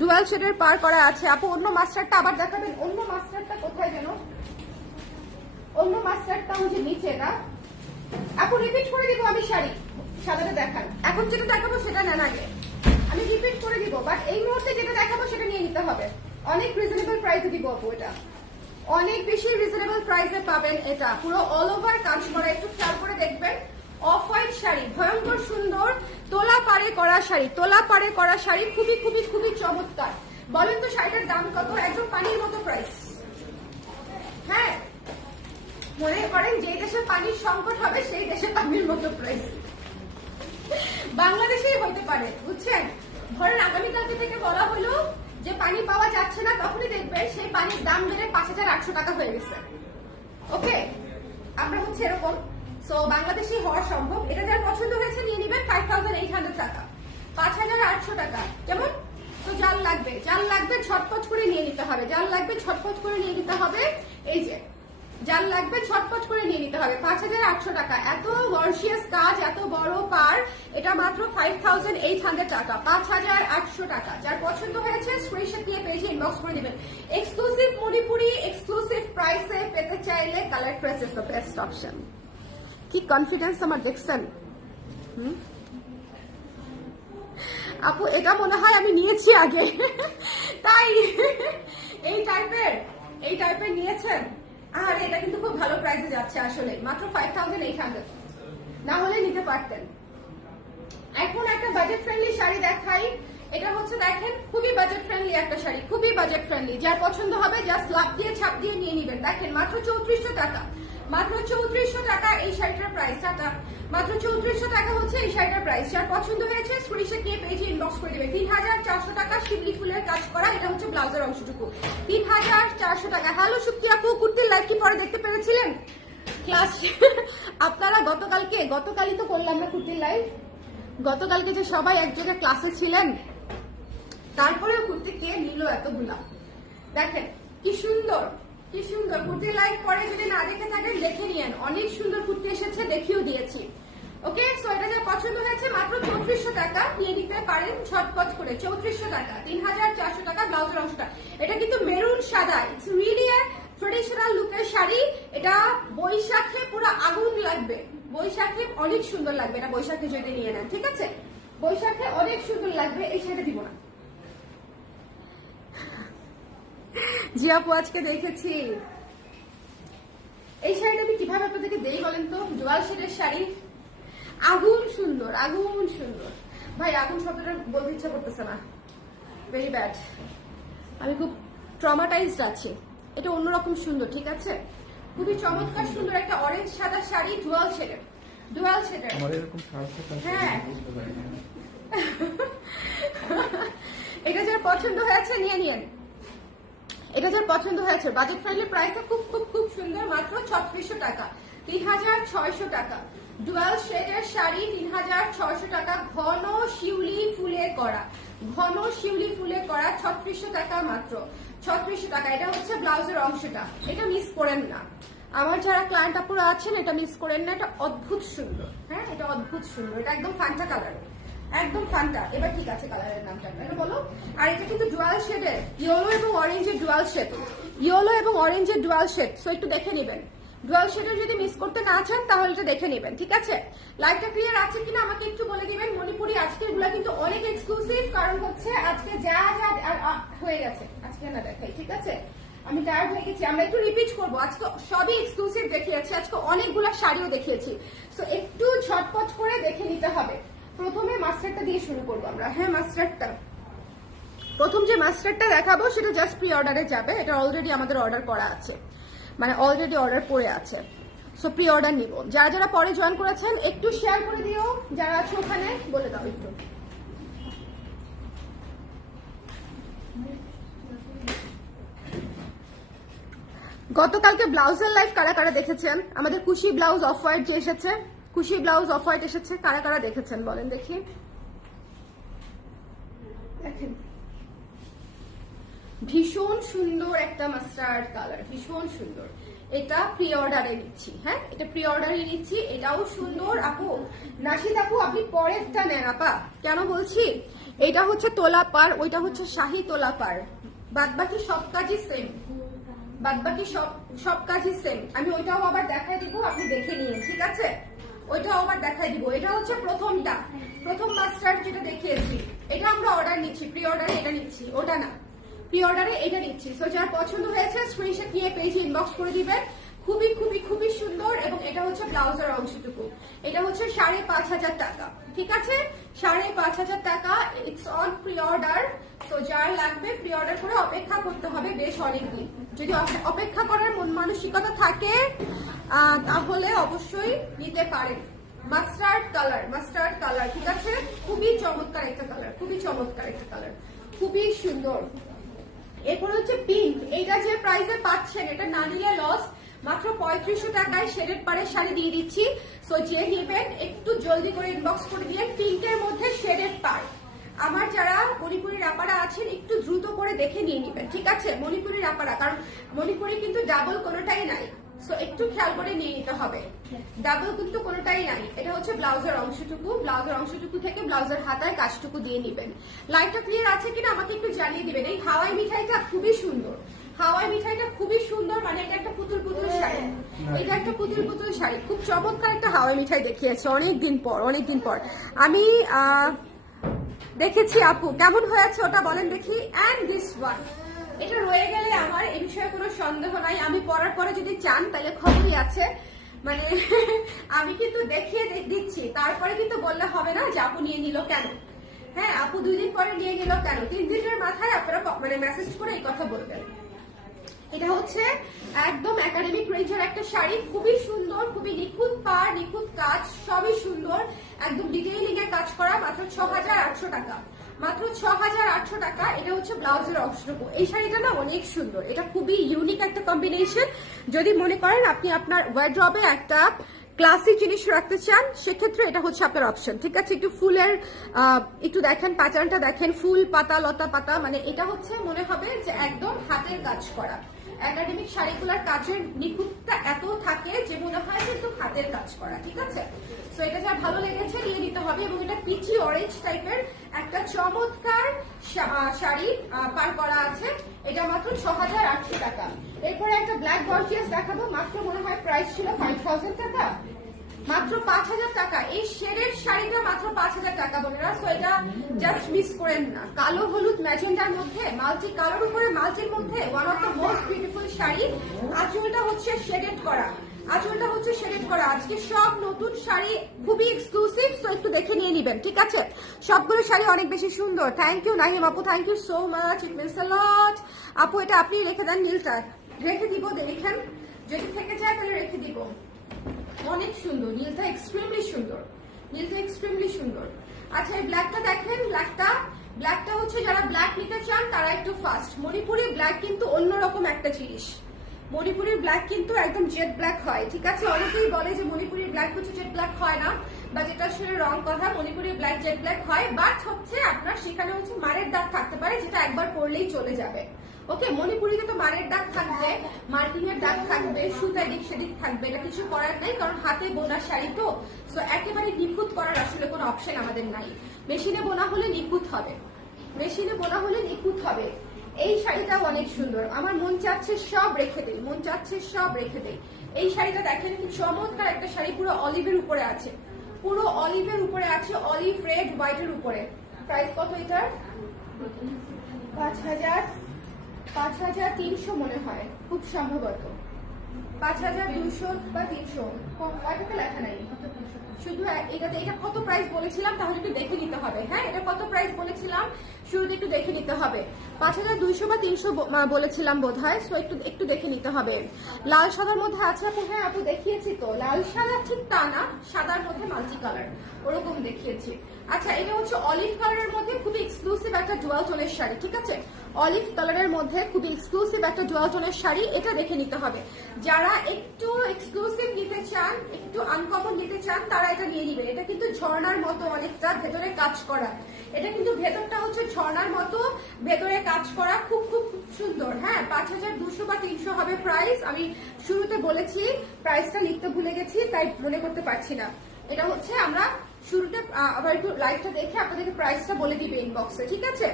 ডুয়াল শেডের পার করা আছে। আপু অন্য মাস্টারটা আবার দেখাবেন, অন্য মাস্টারটা কোথায় যেন, অন্য মাস্টারটা হচ্ছে নিচে না আপু, রিপিট করে দিব আমি শাড়ি, সাদাটা দেখান। এখন যেটা দেখাবো সেটা নেন আগে, আমি রিপিট করে দিব, বাট এই মুহূর্তে যেটা দেখাবো সেটা নিয়ে নিতে হবে। অনেক রিজনেবল প্রাইসে দিব আপু, এটা অনেক বেশি রিজনেবল প্রাইসে পাবেন। এটা পুরো অল ওভার কাজ করা, একটু খেয়াল করে দেখবেন। অফ হোয়াইট শাড়ি, ভয়ঙ্কর সুন্দর, তোলা পাড়ে করা শাড়ি, তোলা পাড়ে করা শাড়ি, খুবই খুবই খুবই চমৎকার। বলেন তো শাড়িটার দাম কত? একদম পানির মতো প্রাইস। হ্যাঁ, মনে করেন যে দেশে পানির সংকট হবে সেই দেশে পানির মতো প্রাইস বাংলাদেশেই হতে পারে, বুঝছেন। ধরেন আগামীকালকে থেকে বলা হলো যে পানি পাওয়া যাচ্ছে না, তখনই দেখবেন সেই পানির দাম বেড়ে 5800 টাকা হয়ে গেছে। ওকে, আমরা হচ্ছে এরকম। সো বাংলাদেশেই হওয়া সম্ভব। এটা যার পছন্দ হয়েছে নিয়ে নেবেন 5800 টাকা, 5800 টাকা। কেমন? তো জাল লাগবে, জাল লাগবে, ঝটপট করে নিয়ে নিতে হবে, জাল লাগবে, ঝটপট করে নিয়ে নিতে হবে। এই যে জাল লাগবে, ছটপট করে নিয়ে নিতে হবে। 5800 টাকা, এত গর্জিয়াস কাজ, এত বড় পার, এটা মাত্র 5800 টাকা, 5800 টাকা। যার পছন্দ হয়েছে স্ক্রিনশট নিয়ে পেজে ইনবক্স করে দিবেন। এক্সক্লুসিভ মণিপুরি, এক্সক্লুসিভ প্রাইসে পেতে চাইলে colour press is the best option. কি কনফিডেন্স আমার দেখছেন? আপু এটা মনে হয় আমি নিয়েছি আগে, তাই এই টাইপের নিয়েছেন। আর এটা কিন্তু খুব ভালো প্রাইসে যাচ্ছে, আসলে মাত্র 5800, না হলে নিতে পারতেন। এখন একটা বাজেট ফ্রেন্ডলি শাড়ি দেখাই। এটা হচ্ছে দেখেন খুবই বাজেট ফ্রেন্ডলি একটা শাড়ি, খুবই বাজেট ফ্রেন্ডলি। যার পছন্দ হবে জাস্ট লাভ দিয়ে ছাপ দিয়ে নিয়ে নিবেন। দেখেন মাত্র 3400 টাকা, মাত্র 3400 টাকা এই শাড়িটার প্রাইস। টাকা মাত্র 3400 টাকা হচ্ছে এই শাড়িটার প্রাইস। যার পছন্দ হয়েছে স্ক্রিনশট নিয়ে পেজে ইনবক্স করে দেবে। 3400 টাকা শিবলি ফুলের কাজ করা, এটা হচ্ছে ব্লাউজের অংশটুকু। 3400 টাকা। হ্যালো সুপ্তি আপু, কুর্তির লাইভ কি পরে দেখতে পেরেছিলেন? ক্লাস আপনারা গতকালই তো করলাম না কুর্তির লাইভ। গতকালকে যে সবাই এক জায়গায় ক্লাসে ছিলেন, তারপরেও কুর্তি কে নিল এতগুলা? দেখেন কি সুন্দর, কি সুন্দর কুর্তি লাইভ পরে যদি না দেখে থাকেন দেখে নিয়েন, অনেক সুন্দর কুর্তি এসেছে, দেখিয়েও দিয়েছি। ওকে, সো এটা যা পছন্দ হয়েছে মাত্র 3400 টাকা, নিয়ে নিতে পারেন ঝটপট করে। 3400 টাকা, 3400 টাকা ব্লাউজের অংশটা। এটা কিন্তু মেরুন সাদা, ইটস রিয়েলি আ ট্রেডিশনাল লুকের শাড়ি। এটা বৈশাখে পুরো আগুন লাগবে, বৈশাখে অনেক সুন্দর লাগবে। এটা বৈশাখে যদি নিয়ে নেন, ঠিক আছে, বৈশাখে অনেক সুন্দর লাগবে। এই শাড়িটা দিব না জি আপু, আজকে দেখেছি। এই শাড়িটা আমি কিভাবে আপনাদেরকে দেই বলেন তো? জোয়াল শেডের শাড়ি, আগুন সুন্দর, আগুন সুন্দর। ভাই আগুন শব্দটা বলতে ইচ্ছা করতেছে না, ভেরি ব্যাড। আমি খুব ট্রমাটাইজড আছি। এটা অন্যরকম সুন্দর, ঠিক আছে, খুবই চমৎকার সুন্দর একটা অরেঞ্জ সাদা শাড়ি, ডুয়াল শেডের, ডুয়াল শেডের। হ্যাঁ এটা যার পছন্দ হয়েছে নিয়ে নিয়েন। এটা যার পছন্দ হয়েছে বাজেট ফ্রেন্ডলি প্রাইসে খুব খুব খুব সুন্দর, মাত্র 3600 টাকা, 3600 টাকা। ডুয়াল শেডের শাড়ি 3600 টাকা, ঘন শিউলি ফুলে করা, ঘন শিউলি ফুলে করা, 3600 টাকা, মাত্র 3600 টাকা। এটা হচ্ছে ব্লাউজের অংশটা, এটা মিস করেন না। আমার যারা ক্লায়েন্ট আপুরা আছেন এটা মিস করেন না, এটা অদ্ভুত সুন্দর। হ্যাঁ, এটা অদ্ভুত সুন্দর, এটা একদম ফান্টা কালার, একদম ফান্টা। এবার ঠিক আছে কালারের নামটা এটা বলো। আর এটা কিন্তু ডুয়াল শেডের, ইয়েলো এবং অরেঞ্জের ডুয়াল শেড, ইয়েলো এবং অরেঞ্জের ডুয়াল শেড। সো একটু দেখে নেবেন, ডুয়াল শেডের যদি মিস করতে না চান তাহলে এটা দেখে নেবেন, ঠিক আছে। লাইভটা ক্লিয়ার আছে কিনা আমাকে একটু বলে দিবেন। মণিপুরি আজকের গুলা কিন্তু অনেক এক্সক্লুসিভ, কারণ হচ্ছে আজকে যা যা হয়ে গেছে আজকে না দেখাই, ঠিক আছে। আমি টায়ার্ড হয়ে গেছি। আমরা একটু রিপিট করবো, আজকে সবই এক্সক্লুসিভ দেখিয়েছি, আজকে অনেকগুলো শাড়িও দেখিয়েছি, তো একটু ঝটপট করে দেখে নিতে হবে। প্রথমে মাস্টারটা দিয়ে শুরু করবো আমরা। হ্যাঁ, মাস্টারটা প্রথম যে মাস্টারটা দেখাবো সেটা জাস্ট প্রি অর্ডারে যাবে, এটা অলরেডি আমাদের অর্ডার করা আছে, মানে অলরেডি অর্ডার পড়ে আছে, সো প্রি অর্ডার নিব। যারা যারা পরে জয়েন করেছেন একটু শেয়ার করে দিও, যারা আছে ওখানে বলে দাও একটু। গতকালকে ব্লাউজের লাইভ কারা কারা দেখেছেন? আমাদের খুশি ব্লাউজ অফ হোয়াইট যে এসেছে, খুশি ব্লাউজ অফ হোয়াইট এসেছে, কারা কারা দেখেছেন বলেন দেখি। দেখেন ভীষণ সুন্দর একটা মাস্টার্ড কালার, ভীষণ সুন্দর। এটা প্রি অর্ডারে নিচ্ছি, হ্যাঁ এটা প্রি অর্ডারে নিচ্ছি, এটাও সুন্দর। আপু নাশিদ আপু আপনি পরেরটা নেন আপা, কেন বলছি, এটা হচ্ছে তোলা পার, ওইটা হচ্ছে শাহী তোলা পার, বাদ বাকি সব কাজই সেম, বাদ বাকি সব কাজই সেম। আমি ওইটাও আবার দেখাই দিব, আপনি দেখে নিন, ঠিক আছে? ওইটাও আবার দেখাই দিব। এটা হচ্ছে প্রথমটা, প্রথম মাস্টার্ড যেটা দেখিয়েছি, এটা আমরা অর্ডার নিচ্ছি, প্রি অর্ডারে এটা নিচ্ছি, ওটা না, প্রি অর্ডারে এটা নিচ্ছি। সো যার পছন্দ হয়েছে স্ক্রিনশট নিয়ে পেজে ইনবক্স করে দিবেন। খুবই খুবই খুবই সুন্দর। এবং এটা হচ্ছে ব্লাউজের অংশটুকু, এটা হচ্ছে 5,500 টাকা, ঠিক আছে? 5,500 টাকা, ইটস অন প্রি অর্ডার। তো যার লাগবে প্রি অর্ডার করে অপেক্ষা করতে হবে বেশ অনেকদিন। যদি অপেক্ষা করার মন মানসিকতা থাকে তাহলে অবশ্যই নিতে পারেন। মাস্টার্ড কালার, মাস্টার্ড কালার, ঠিক আছে? খুবই চমৎকার একটা কালার, খুবই চমৎকার একটা কালার, খুবই সুন্দর। এরপর হচ্ছে পিঙ্ক, এইটা যে প্রাইসে পাচ্ছেন এটা না নিলে লস, মাত্র 3500 টাকায় শেডেড পাড়ের শাড়ি দিয়ে দিচ্ছি। সো যে নেবেন একটু জলদি করে ইনবক্স করে দিয়ে, পিঙ্কের মধ্যে শেডেড পাড়। আমার যারা মণিপুরীর আপারা আছেন একটু দ্রুত করে দেখে নিয়ে নিবেন, ঠিক আছে? মণিপুরীর আপারা, কারণ মণিপুরি কিন্তু ডাবল কোনোটাই নাই, সো একটু খেয়াল করে নিয়ে নিতে হবে, ডাবল কিন্তু কোনোটাই নাই। এটা হচ্ছে ব্লাউজের অংশটুকু, ব্লাউজের অংশটুকু থেকে ব্লাউজের হাতায় কাজটুকু দিয়ে নিবেন। লাইটটা ক্লিয়ার আছে কিনা আমাকে একটু জানিয়ে দিবেন। এই হাওয়াই মিঠাইটা খুবই সুন্দর, হাওয়াই মিঠাইটা খুবই সুন্দর, মানে এটা একটা পুতুল পুতুল শাড়ি, এটা একটা পুতুল পুতুল শাড়ি, খুব চমৎকার একটা হাওয়াই মিঠাই দেখিয়েছে অনেকদিন পর, অনেকদিন পর আমি দেখেছি। আপু কেমন হয়েছে ওটা বলেন দেখি। অ্যান্ড দিস ওয়ান, এটা রয়ে গেলে আমার এই বিষয়ে কোনো সন্দেহ নাই, আমি পরার পরে যদি চান তাহলে খবরই আছে, মানে আমি কিন্তু দেখিয়ে দিচ্ছি, তারপরে কিন্তু বললে হবে না যে আপু নিয়ে নিল কেন। হ্যাঁ আপু 2 দিন পরে নিয়ে নিল কেন, 3 দিনের মাথায় আপনারা মানে মেসেজ করে এই কথা বলবেন। এটা হচ্ছে একদম একাডেমিক রেঞ্জের একটা শাড়ি, খুবই সুন্দর, খুবই নিখুঁত পাড়, নিখুঁত কাজ, সবই সুন্দর, একদম ডিটেইলিং এ কাজ করা, মাত্র 6,800 টাকা, মাত্র 6,800 টাকা। এটা হচ্ছে ব্লাউজের অংশটুকু। এই শাড়িটা না অনেক সুন্দর, এটা খুবই ইউনিক একটা কম্বিনেশন। যদি মনে করেন আপনি আপনার ওয়ার্ড্রবে একটা ক্লাসিক জিনিস রাখতে চান সেক্ষেত্রে এটা হচ্ছে আপনার অপশন, ঠিক আছে? একটু ফুলের একটু দেখেন প্যাটার্নটা দেখেন, ফুল পাতা লতা পাতা, মানে এটা হচ্ছে মনে হবে যে একদম হাতের কাজ করা। একাডেমিক শাড়িগুলোর কাজের নিখুঁতটা এত থাকে যে মনে হয় যে একটু হাতের কাজ করা, ঠিক আছে? সো এটা যা ভালো লেগেছে নিয়ে নিতে হবে। এবং এটা পিচি অরেঞ্জ টাইপের একটা চমৎকার শাড়ি পার করা আছে, এটা মাত্র 6,800 টাকা। এরপরে একটা ব্ল্যাক গর্জিয়াস দেখাবো, মাত্র মনে হয় প্রাইস ছিল 5,000 টাকা, মাত্র 5,000 টাকা। এই শেডের শাড়িটা মাত্র 5,000 টাকা বোনেরা, সো এটা জাস্ট মিস করেন না। কালো হলুদ ম্যাজেন্ডার মধ্যে, মাল্টি কালোর উপরে মাল্টির মধ্যে one of the most beautiful sari. আঁচলটা হচ্ছে শেডেড করা, আঁচলটা হচ্ছে শেডেড করা। আজকে সব নতুন শাড়ি খুবই এক্সক্লুসিভ, সো একটু দেখে নিয়ে নিবেন, ঠিক আছে? সবগুলো শাড়ি অনেক বেশি সুন্দর। থ্যাংক ইউ নাহিম আপু, thank you so much, it means a lot. আপু এটা আপনি রেখে দেন, নীলটা রেখে দিব, দেখেন যদি থেকে যায় তাহলে রেখে দিব। অনেক সুন্দর নীলটা, এক্সট্রিমলি সুন্দর, নীলটা এক্সট্রিমলি সুন্দর। আচ্ছা এই ব্ল্যাকটা দেখেন, ব্ল্যাকটা হচ্ছে যারা ব্ল্যাক নিতে চান তারা একটু ফাস্ট। মণিপুরি ব্ল্যাক কিন্তু অন্যরকম একটা জিনিস, মণিপুরের ব্ল্যাক কিন্তু একদম জেড ব্ল্যাক হয়, ঠিক আছে? অনেকেই বলে যে মণিপুরের ব্ল্যাক হচ্ছে জেড ব্ল্যাক হয় না, বা যেটা আসলে রং কথা। মণিপুরের ব্ল্যাক জেড ব্ল্যাক হয়, বাট হচ্ছে আপনার সেখানে হচ্ছে মারের দাগ থাকতে পারে, যেটা একবার পরলেই চলে যাবে। ওকে, মণিপুরিতে তো মারের দাগ থাকবে, মার্কিং এর দাগ থাকবে, সুতা এদিক সেদিক থাকবে, এটা কিছু করার নাই, কারণ হাতে বোনা শাড়ি তো। সো একেবারে নিখুঁত করার আসলে কোনো অপশন আমাদের নাই। মেশিনে বোনা হলে নিখুঁত হবে, মেশিনে বোনা হলে নিখুঁত হবে। এই শাড়িটাও অনেক সুন্দর, আমার মন চাচ্ছে সব রেখে দেই, মন চাচ্ছে সব রেখে দেই। এই শাড়িটা দেখেন কি চমৎকার একটা শাড়ি, পুরো অলিভের উপরে আছে, পুরো অলিভের উপরে আছে, অলিভ রেড হোয়াইটের উপরে। প্রাইস কত এটার? 5,000 5300 মনে হয়, খুব সম্ভবত 5200 বা 300, কয়টাতে লেখা নাই শুধু এটাতে। এটা কত প্রাইস বলেছিলাম তাহলে একটু দেখে নিতে হবে। হ্যাঁ, এটা কত প্রাইস বলেছিলাম শুরুতে একটু দেখে নিতে হবে। 5200 বা 300 বলেছিলাম বোধহয়, সো একটু দেখে নিতে হবে। লাল সাদার মধ্যে আছে আপু? হ্যাঁ আপু দেখিয়েছি তো, লাল সাদা ঠিক তা না, সাদার মধ্যে মাল্টি কালার ওরকম দেখিয়েছি। আচ্ছা, এটা হচ্ছে অলিভ কালারের মধ্যে খুবই এক্সক্লুসিভ একটা ডুয়াল টোনের শাড়ি, ঠিক আছে? অলিভ কালারের মধ্যে খুবই এক্সক্লুসিভ একটা ডুয়াল টোনের শাড়ি, এটা দেখে নিতে হবে। যারা একটু এক্সক্লুসিভ নিতে চান, একটু আনকমন নিতে চান, তারা এটা নিয়ে নেবেন। এটা কিন্তু ঝর্ণার মতো অনেকটা ভেতরে কাজ করা, এটা কিন্তু ভেতরটা হচ্ছে ঝর্ণার মতো ভেতরে কাজ করা, খুব খুব খুব সুন্দর। হ্যাঁ, 5200 বা 300 হবে প্রাইস। আমি শুরুতে বলেছি, প্রাইসটা লিখতে ভুলে গেছি তাই মনে করতে পারছি না। এটা হচ্ছে আমরা শুরুতে আবার একটু লাইভটা দেখে আপনাদেরকে প্রাইসটা বলে দিবে ইনবক্সে, ঠিক আছে?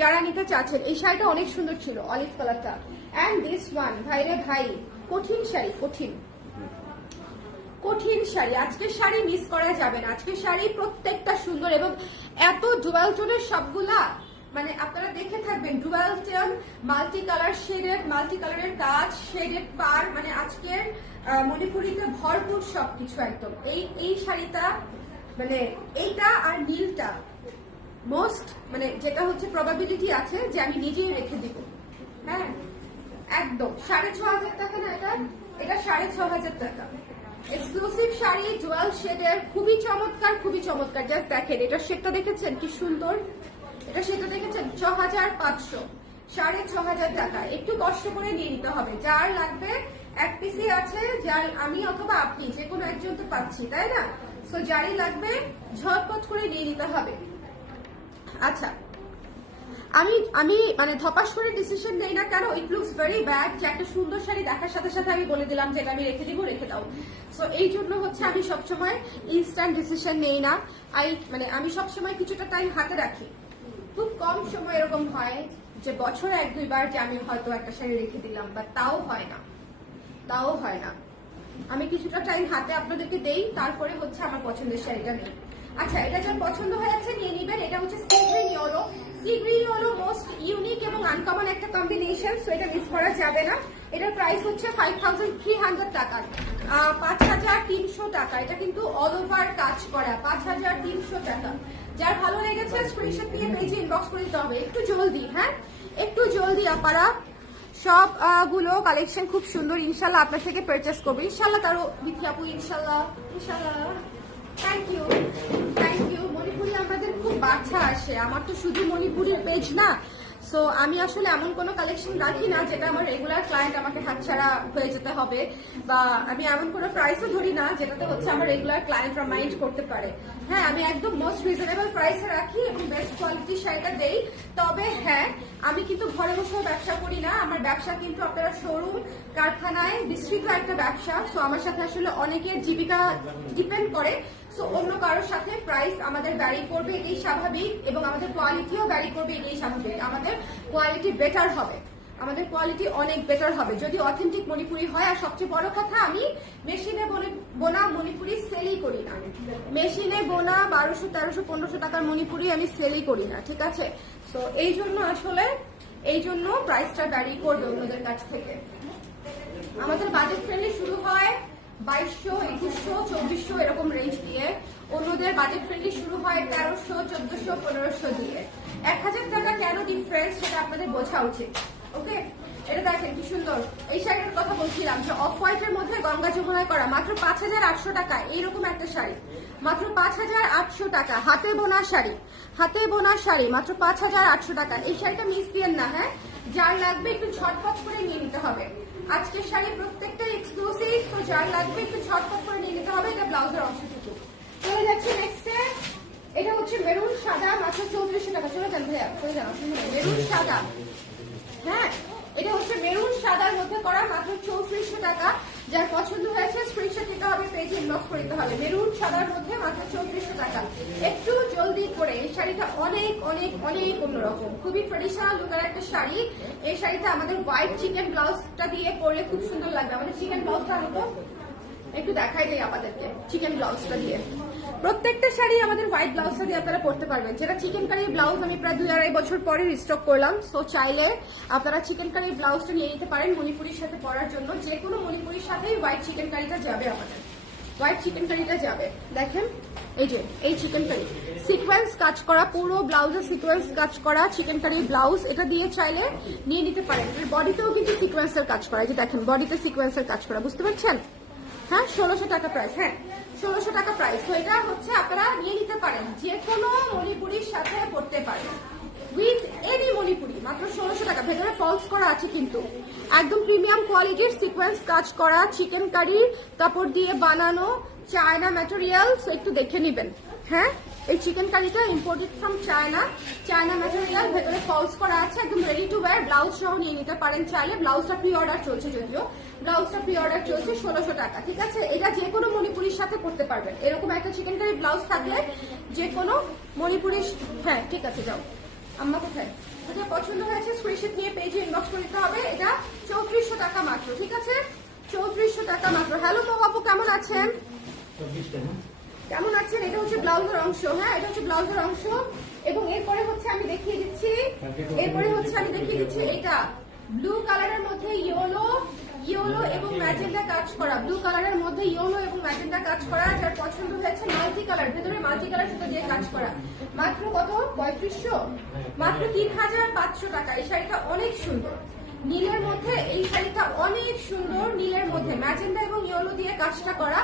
যারা নিতে চাচ্ছেন, এই শাড়িটা অনেক সুন্দর ছিল, অলিভ কালারটা। অ্যান্ড দিস ওয়ান, ভাইরে ভাই, কঠিন শাড়ি, কঠিন শাড়ি। আজকের শাড়ি মিস করা যাবে না, আজকের শাড়ি প্রত্যেকটা সুন্দর এবং এত ডুয়াল টোনের সবগুলা, মানে আপনারা দেখে থাকবেন, dual tone, multi colour shaded, multi কালারের কাজ, শেডেড পার, মানে আজকের মণিপুরিতে ভরপুর সবকিছু একদম। এই শাড়িটা মানে এইটা আর নীলটা মোস্ট, মানে যেটা হচ্ছে প্রবাবিলিটি আছে যে আমি নিজেই রেখে দিব। হ্যাঁ, একদম 6500 টাকা না এটা? এটা 6500 টাকা। এক্সক্লুসিভ শাড়ি, জুয়েল শেডের, খুবই চমৎকার, খুবই চমৎকার। জাস্ট দেখেন, এটা শেডটা দেখেছেন কি সুন্দর, এটা শেডটা দেখেছেন? 6500, 6500 টাকা। একটু কষ্ট করে নিয়ে নিতে হবে। যার লাগবে এক পিসি আছে, যার আমি অথবা আপনি যে কোনো একজন তো পাচ্ছি, তাই না? সো যারই লাগবে ঝটপট করে নিয়ে নিতে হবে। আচ্ছা, আমি মানে ধপাস করে ডিসিশন নেই না, কেন? ইট লুকস ভেরি ব্যাড যে একটা সুন্দর শাড়ি দেখার সাথে সাথে আমি বলে দিলাম যে আমি রেখে দিব, রেখে দাও। সো এই জন্য হচ্ছে আমি সবসময় ইনস্ট্যান্ট ডিসিশন নেই না। মানে আমি সবসময় কিছুটা টাইম হাতে রাখি। খুব কম সময় এরকম হয় যে বছরে 1-2 বার যে আমি হয়তো একটা শাড়ি রেখে দিলাম, বা তাও হয় না। আমি কিছুটা টাইম হাতে আপনাদেরকে দেই, তারপরে হচ্ছে আমার পছন্দের শাড়িটা নেই। আচ্ছা, এটা যার পছন্দ হয়ে যাচ্ছে নিয়ে নিবেন। এটা হচ্ছে sea green yellow. Sea green yellow most unique এবং আনকমন একটা কম্বিনেশন, সো এটা মিস করা যাবে না। এটার প্রাইস হচ্ছে 5300 টাকা, 5300 টাকা। এটা কিন্তু অল ওভার কাজ করা, 5300 টাকা। যার ভালো লেগেছে স্ক্রিনশট দিয়ে পেজে ইনবক্স করে দিতে হবে। একটু জলদি, হ্যাঁ একটু জলদি আপারা। সব গুলো কালেকশন খুব সুন্দর, ইনশাল্লাহ আপনার থেকে পারচেস করবো ইনশাল্লাহ। তারও বিথি আপু ইনশাল্লাহ। Thank you. মণিপুরি আমাদের খুব বাচ্চা আসে, আমার তো শুধু মণিপুরের পেজ না, সো আমি আসলে এমন কোনো কালেকশন রাখি না যেটা আমার রেগুলার ক্লায়েন্ট আমাকে হাতছাড়া হয়ে যেতে হবে, বা আমি এমন কোনো প্রাইসও ধরি না যেটাতে হচ্ছে আমার রেগুলার ক্লায়েন্টরা মাইন্ড করতে পারে। হ্যাঁ, আমি একদম মোস্ট রিজনেবল প্রাইসে রাখি এবং বেস্ট কোয়ালিটির শাড়িটা দেই। তবে হ্যাঁ, আমি কিন্তু ঘরে বসেও ব্যবসা করি না, আমার ব্যবসা কিন্তু আপনারা শোরুম, কারখানায় বিস্তৃত একটা ব্যবসা। সো আমার সাথে আসলে অনেকের জীবিকা ডিপেন্ড করে, সো অন্য কারোর সাথে প্রাইস আমাদের ভ্যারি করবে, এটাই স্বাভাবিক, এবং আমাদের কোয়ালিটিও ভ্যারি করবে, এটাই স্বাভাবিক। আমাদের কোয়ালিটি বেটার হবে, আমাদের কোয়ালিটি অনেক বেটার হবে যদি অথেন্টিক মণিপুরি হয়। আর সবচেয়ে বড় কথা, আমি মেশিনে বোনা মণিপুরি সেলই করি না। মেশিনে বোনা 1200, 1300, 1500 টাকার মণিপুরি আমি সেলই করি না, ঠিক আছে? তো এই জন্য প্রাইসটা ভ্যারি করবে অন্যদের কাছ থেকে। আমাদের বাজেট ফ্রেন্ডলি শুরু হয় 2200, 2100, 2400 এরকম রেঞ্জ দিয়ে। অন্যদের বাজেট ফ্রেন্ডলি শুরু হয় 1300, 1400, 1500 দিয়ে। 1000 টাকা কেন ডিফারেন্স সেটা আপনাদের বোঝা উচিত। ওকে, এটা দেখেন কি সুন্দর। এই শাড়ির কথা বলছিলাম যে অফ হোয়াইটের মধ্যে গঙ্গা যমুনায় করা, মাত্র 5800 টাকা। এইরকম একটা শাড়ি মাত্র 5800 টাকা, হাতে বোনা শাড়ি মাত্র 5800 টাকা। এই শাড়িটা মিস দিয়েন না, হ্যাঁ? যার লাগবে একটু ঝটপট করে নিয়ে নিতে হবে। আজকের শাড়ি প্রত্যেকটা এক্সক্লুসিভ, তো যার লাগবে একটু ঝটপট করে নিয়ে নিতে হবে। এটা ব্লাউজের অংশটুকু। চলে যাচ্ছে নেক্সটে। এটা হচ্ছে মেরুন সাদা, মাত্র 3400 টাকা। চলে যান ভাইয়া, চলে যান, মেরুন সাদা। হ্যাঁ, এটা হচ্ছে মেরুন সাদার মধ্যে করা, মাত্র 3400 টাকা। যার পছন্দ হয়েছে স্ক্রিনশট নিতে হবে, পেজে ইনবক্স করে দিতে হবে। মেরুন সাদার মধ্যে মাত্র 3400 টাকা। একটু জলদি করে। এই শাড়িটা অনেক অনেক অনেক অন্যরকম, খুবই ট্রেডিশনাল লুকের একটা শাড়ি। এই শাড়িটা আমাদের হোয়াইট চিকেন ব্লাউজটা দিয়ে পরলে খুব সুন্দর লাগবে। আমাদের চিকেন ব্লাউজটা আনতো, একটু দেখাই দেই আপনাদেরকে চিকেন ব্লাউজটা দিয়ে। প্রত্যেকটা শাড়ি আমাদের হোয়াইট ব্লাউজটা দিয়ে আপনারা পরতে পারবেন। যেটা চিকেন কারি ব্লাউজ আমি প্রায় 2-2.5 বছর পরে রিস্টক করলাম। সো চাইলে আপনারা চিকেন কারি ব্লাউজটা নিয়ে নিতে পারেন মণিপুরির সাথে পরার জন্য। যে কোনো মণিপুরির সাথেই হোয়াইট চিকেন কারিটা যাবে আমাদের, হোয়াইট চিকেন কারিটা যাবে। দেখেন এই যে এই চিকেন কারি সিকোয়েন্স কাজ করা, পুরো ব্লাউজে সিকোয়েন্স কাজ করা চিকেন কারি ব্লাউজ, এটা দিয়ে চাইলে নিয়ে নিতে পারেন। বডিতেও কিন্তু সিকোয়েন্সের কাজ করা, এই যে দেখেন বডিতে সিকোয়েন্সের কাজ করা, বুঝতে পারছেন? হ্যাঁ 1600 টাকা প্রাইস, হ্যাঁ 1600 টাকা প্রাইস। তো এটা হচ্ছে আপনারা নিয়ে নিতে পারেন, যে কোনো মণিপুরির সাথে পড়তে পারেন উইথ এনি মণিপুরি, মাত্র 1600 টাকা। ভেতরে ফলস করা আছে কিন্তু, একদম প্রিমিয়াম কোয়ালিটির সিকোয়েন্স কাজ করা চিকেন কারি কাপড় দিয়ে বানানো চায়না ম্যাটেরিয়ালস, একটু দেখে নেবেন। হ্যাঁ এই চিকেন কারিটা imported from China, China material, ভেতরে ফলস করা আছে, একদম রেডি টু ওয়্যার। ব্লাউজ সহ নিয়ে নিতে পারেন চাইলে। ব্লাউজটা প্রি অর্ডার চলছে, যদিও ব্লাউজটা প্রি অর্ডার চলছে 1600 টাকা, ঠিক আছে? এটা যে কোনো মণিপুরির সাথে পড়তে পারবেন। এরকম একটা চিকেন কারি ব্লাউজ থাকলে যে কোনো মণিপুরির, হ্যাঁ ঠিক আছে যাও আম্মা কোথায়, যেটা পছন্দ হয়েছে স্ক্রিনশট নিয়ে পেজে ইনবক্স করে দিতে হবে। এটা 3400 টাকা মাত্র, ঠিক আছে? 3400 টাকা মাত্র। হ্যালো মৌ আপু, কেমন আছেন? কেমন আছেন? এটা হচ্ছে ব্লাউজের অংশ, হ্যাঁ এটা হচ্ছে ব্লাউজের অংশ। এবং এরপরে হচ্ছে আমি দেখিয়ে দিচ্ছি, এটা ব্লু কালারের মধ্যে ইয়েলো এবং ম্যাজেন্ডা কাজ করা, ব্লু কালারের মধ্যে ইয়েলো এবং ম্যাজেন্ডা কাজ করা। যার পছন্দ হয়েছে মাল্টি কালার, ভেতরে মাল্টি কালার সুতো দিয়ে কাজ করা, মাত্র কত? 3500, মাত্র 3500 টাকা। এই শাড়িটা অনেক সুন্দর, নীলের মধ্যে এই শাড়িটা অনেক সুন্দর, নীলের মধ্যে ম্যাজেন্ডা এবং ইয়েলো দিয়ে কাজটা করা,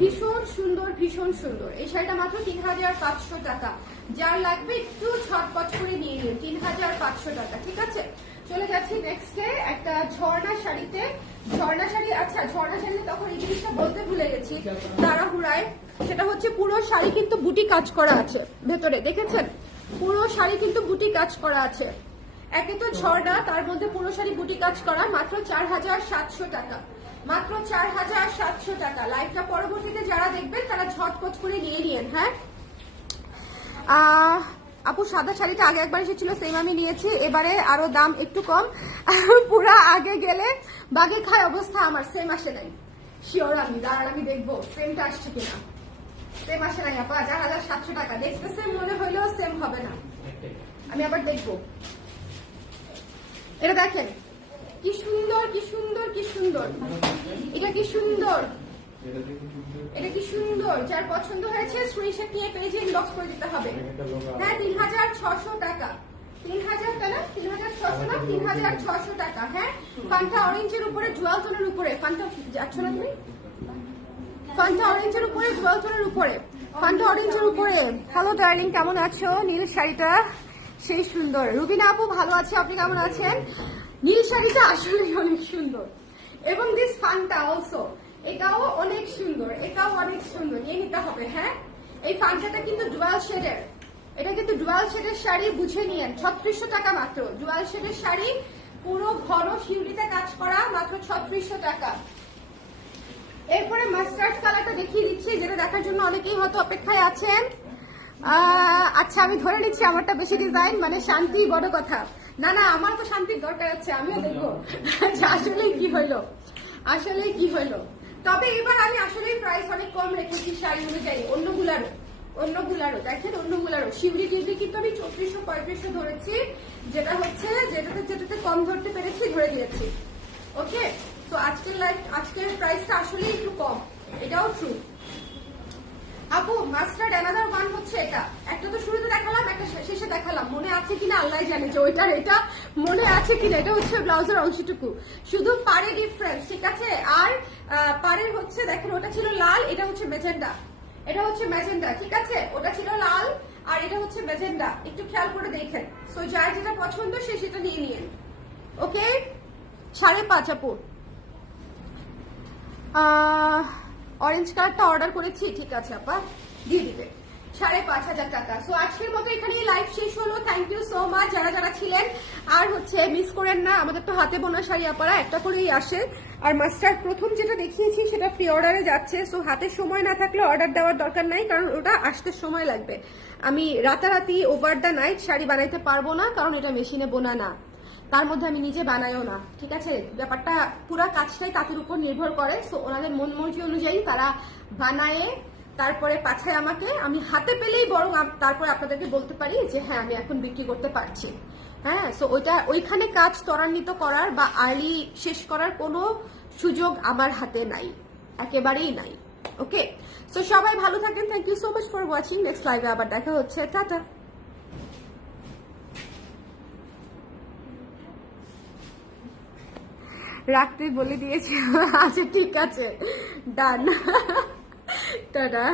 ভীষণ সুন্দর ভীষণ সুন্দর। এই শাড়িটা মাত্র 3500 টাকা। যার লাগবে একটু ছটপট করে নিয়ে নিন, 3500 টাকা, ঠিক আছে? চলে যাচ্ছি নেক্সটে একটা ঝর্ণা শাড়িতে। ঝর্ণা শাড়ি, আচ্ছা ঝর্ণা শাড়ি তখন এই জিনিসটা বলতে ভুলে গেছি তাড়াহুড়ায়, সেটা হচ্ছে পুরো শাড়ি কিন্তু বুটি কাজ করা আছে ভেতরে, দেখেছেন? পুরো শাড়ি কিন্তু বুটি কাজ করা আছে। একে তো ঝর্ণা, তার মধ্যে পুরো শাড়ি বুটি কাজ করা, মাত্র 4700 টাকা, মাত্র 4700 টাকা। লাইভটা পরবর্তীতে যারা দেখবেন তারা ঝটপট করে নিয়ে নিন। হ্যাঁ আপু সাদা শাড়িটা আগে একবার এসেছিল, সেম আমি নিয়েছি, এবারে আরো দাম একটু কম। পুরা আগে গেলে বাগে খায় অবস্থা আমার, সেম আসে নাই। শিওর আমি দাঁড়ান, আমি দেখবো সেমটা আসছে কিনা। সেম আসে নাই আপা, 4700 টাকা। দেখতে সেম মনে হইলেও সেম হবে না, আমি আবার দেখবো। এটা দেখেন কি সুন্দর, কি সুন্দর, কি সুন্দর, এটা কি সুন্দর, এটা কি সুন্দর। যার পছন্দ হয়েছে স্ক্রিনশট নিয়ে পেজে ইনবক্স করে দিতে হবে। হ্যাঁ 3600 টাকা, 3000 টাকা, 3600 না 3600 টাকা। হ্যাঁ ফান্টা অরেঞ্জের উপরে জুয়াল টোনের উপরে, ফান্টা যাচ্ছ না তুমি? ফান্টা অরেঞ্জের উপরে জুয়াল টোনের উপরে, ফান্টা অরেঞ্জের উপরে। হ্যালো ডার্লিং, কেমন আছো? নীল শাড়িটা সেই সুন্দর। রুবিনা আপু ভালো আছে, আপনি কেমন আছেন? নীল শাড়িটা আসলে অনেক সুন্দর, এবং দিস ফান্টা অলসো, এটাও অনেক সুন্দর, এটাও অনেক সুন্দর, নিয়ে নিতে হবে। হ্যাঁ এই ফান্টাটা কিন্তু ডুয়াল শেডের, এটা কিন্তু ডুয়াল শেডের শাড়ি, বুঝে নিয়েন। 3600 টাকা মাত্র, ডুয়াল শেডের শাড়ি, পুরো ঘন শিউলিতে কাজ করা, মাত্র 3600 টাকা। এরপরে মাস্টার্ড কালারটা দেখিয়ে দিচ্ছি, যেটা দেখার জন্য অনেকেই হয়তো অপেক্ষায় আছেন। আচ্ছা আমি ধরে নিচ্ছি আমারটা বেশি ডিজাইন, মানে শান্তি বড় কথা। না না, আমার তো শান্তির দরকার আছে, আমিও দেখবো আসলেই কি হইলো, আসলেই কি হইলো। তবে এবার আমি আসলেই প্রাইস অনেক কম রেখেছি শাড়ি অনুযায়ী, অন্যগুলারও দেখেন, অন্যগুলারও শিউলি টিউলি কিন্তু আমি 3400-3500 ধরেছি, যেটা হচ্ছে যেটাতে কম ধরতে পেরেছি ধরে দিয়েছি। ওকে, তো আজকের প্রাইসটা আসলে একটু কম, এটাও ট্রু। আপু মাস্টার্ড অ্যানাদার ওয়ান হচ্ছে এটা, একটা তো শুরুতে দেখালাম, একটা শেষে দেখালাম, মনে আছে কিনা আল্লাহ জানে যে ওইটার এটা মনে আছে কিনা। এটা হচ্ছে ব্লাউজের অংশটুকু, শুধু পারে ডিফারেন্স, ঠিক আছে? আর পারের হচ্ছে দেখেন, ওটা ছিল লাল, এটা হচ্ছে মেজেন্ডা, এটা হচ্ছে মেজেন্ডা, ঠিক আছে? ওটা ছিল লাল আর এটা হচ্ছে মেজেন্ডা, একটু খেয়াল করে দেখেন। সো যার যেটা পছন্দ সে সেটা নিয়ে নিন। ওকে 5.5 আপু। অরেঞ্জ কালারটা অর্ডার করেছি, ঠিক আছে আপা, দিয়ে দিবে 5500 টাকা। সো আজকের মতো এখানে লাইভ শেষ হলো। থ্যাংক ইউ সো মাচ যারা যারা ছিলেন। আর হচ্ছে মিস করেন না, আমাদের তো হাতে বোনা শাড়ি আপারা একটা করেই আসে। আর মাস্টার্ড প্রথম যেটা দেখিয়েছি সেটা প্রি অর্ডারে যাচ্ছে, সো হাতে সময় না থাকলে অর্ডার দেওয়ার দরকার নাই, কারণ ওটা আসতে সময় লাগবে। আমি রাতারাতি ওভার দ্য নাইট শাড়ি বানাইতে পারবো না, কারণ এটা মেশিনে বোনা না। তার মধ্যে আমি নিজে বানাইও না, ঠিক আছে? ব্যাপারটা পুরা কাজটাই তাদের উপর নির্ভর করে। সো ওনাদের মন মর্জি অনুযায়ী তারা বানায়, তারপরে পাঠায় আমাকে। আমি হাতে পেলেই বরং তারপরে আপনাদেরকে বলতে পারি যে হ্যাঁ আমি এখন বিক্রি করতে পারছি। হ্যাঁ, সো ওইখানে কাজ ত্বরান্বিত করার বা আর্লি শেষ করার কোনো সুযোগ আমার হাতে নাই, একেবারেই নাই। ওকে, সো সবাই ভালো থাকেন। Thank you so much for watching. Next লাইভে আবার দেখা হচ্ছে। টাটা। রাখতে বলে দিয়েছি। আচ্ছা ঠিক আছে, ডান। টাটা।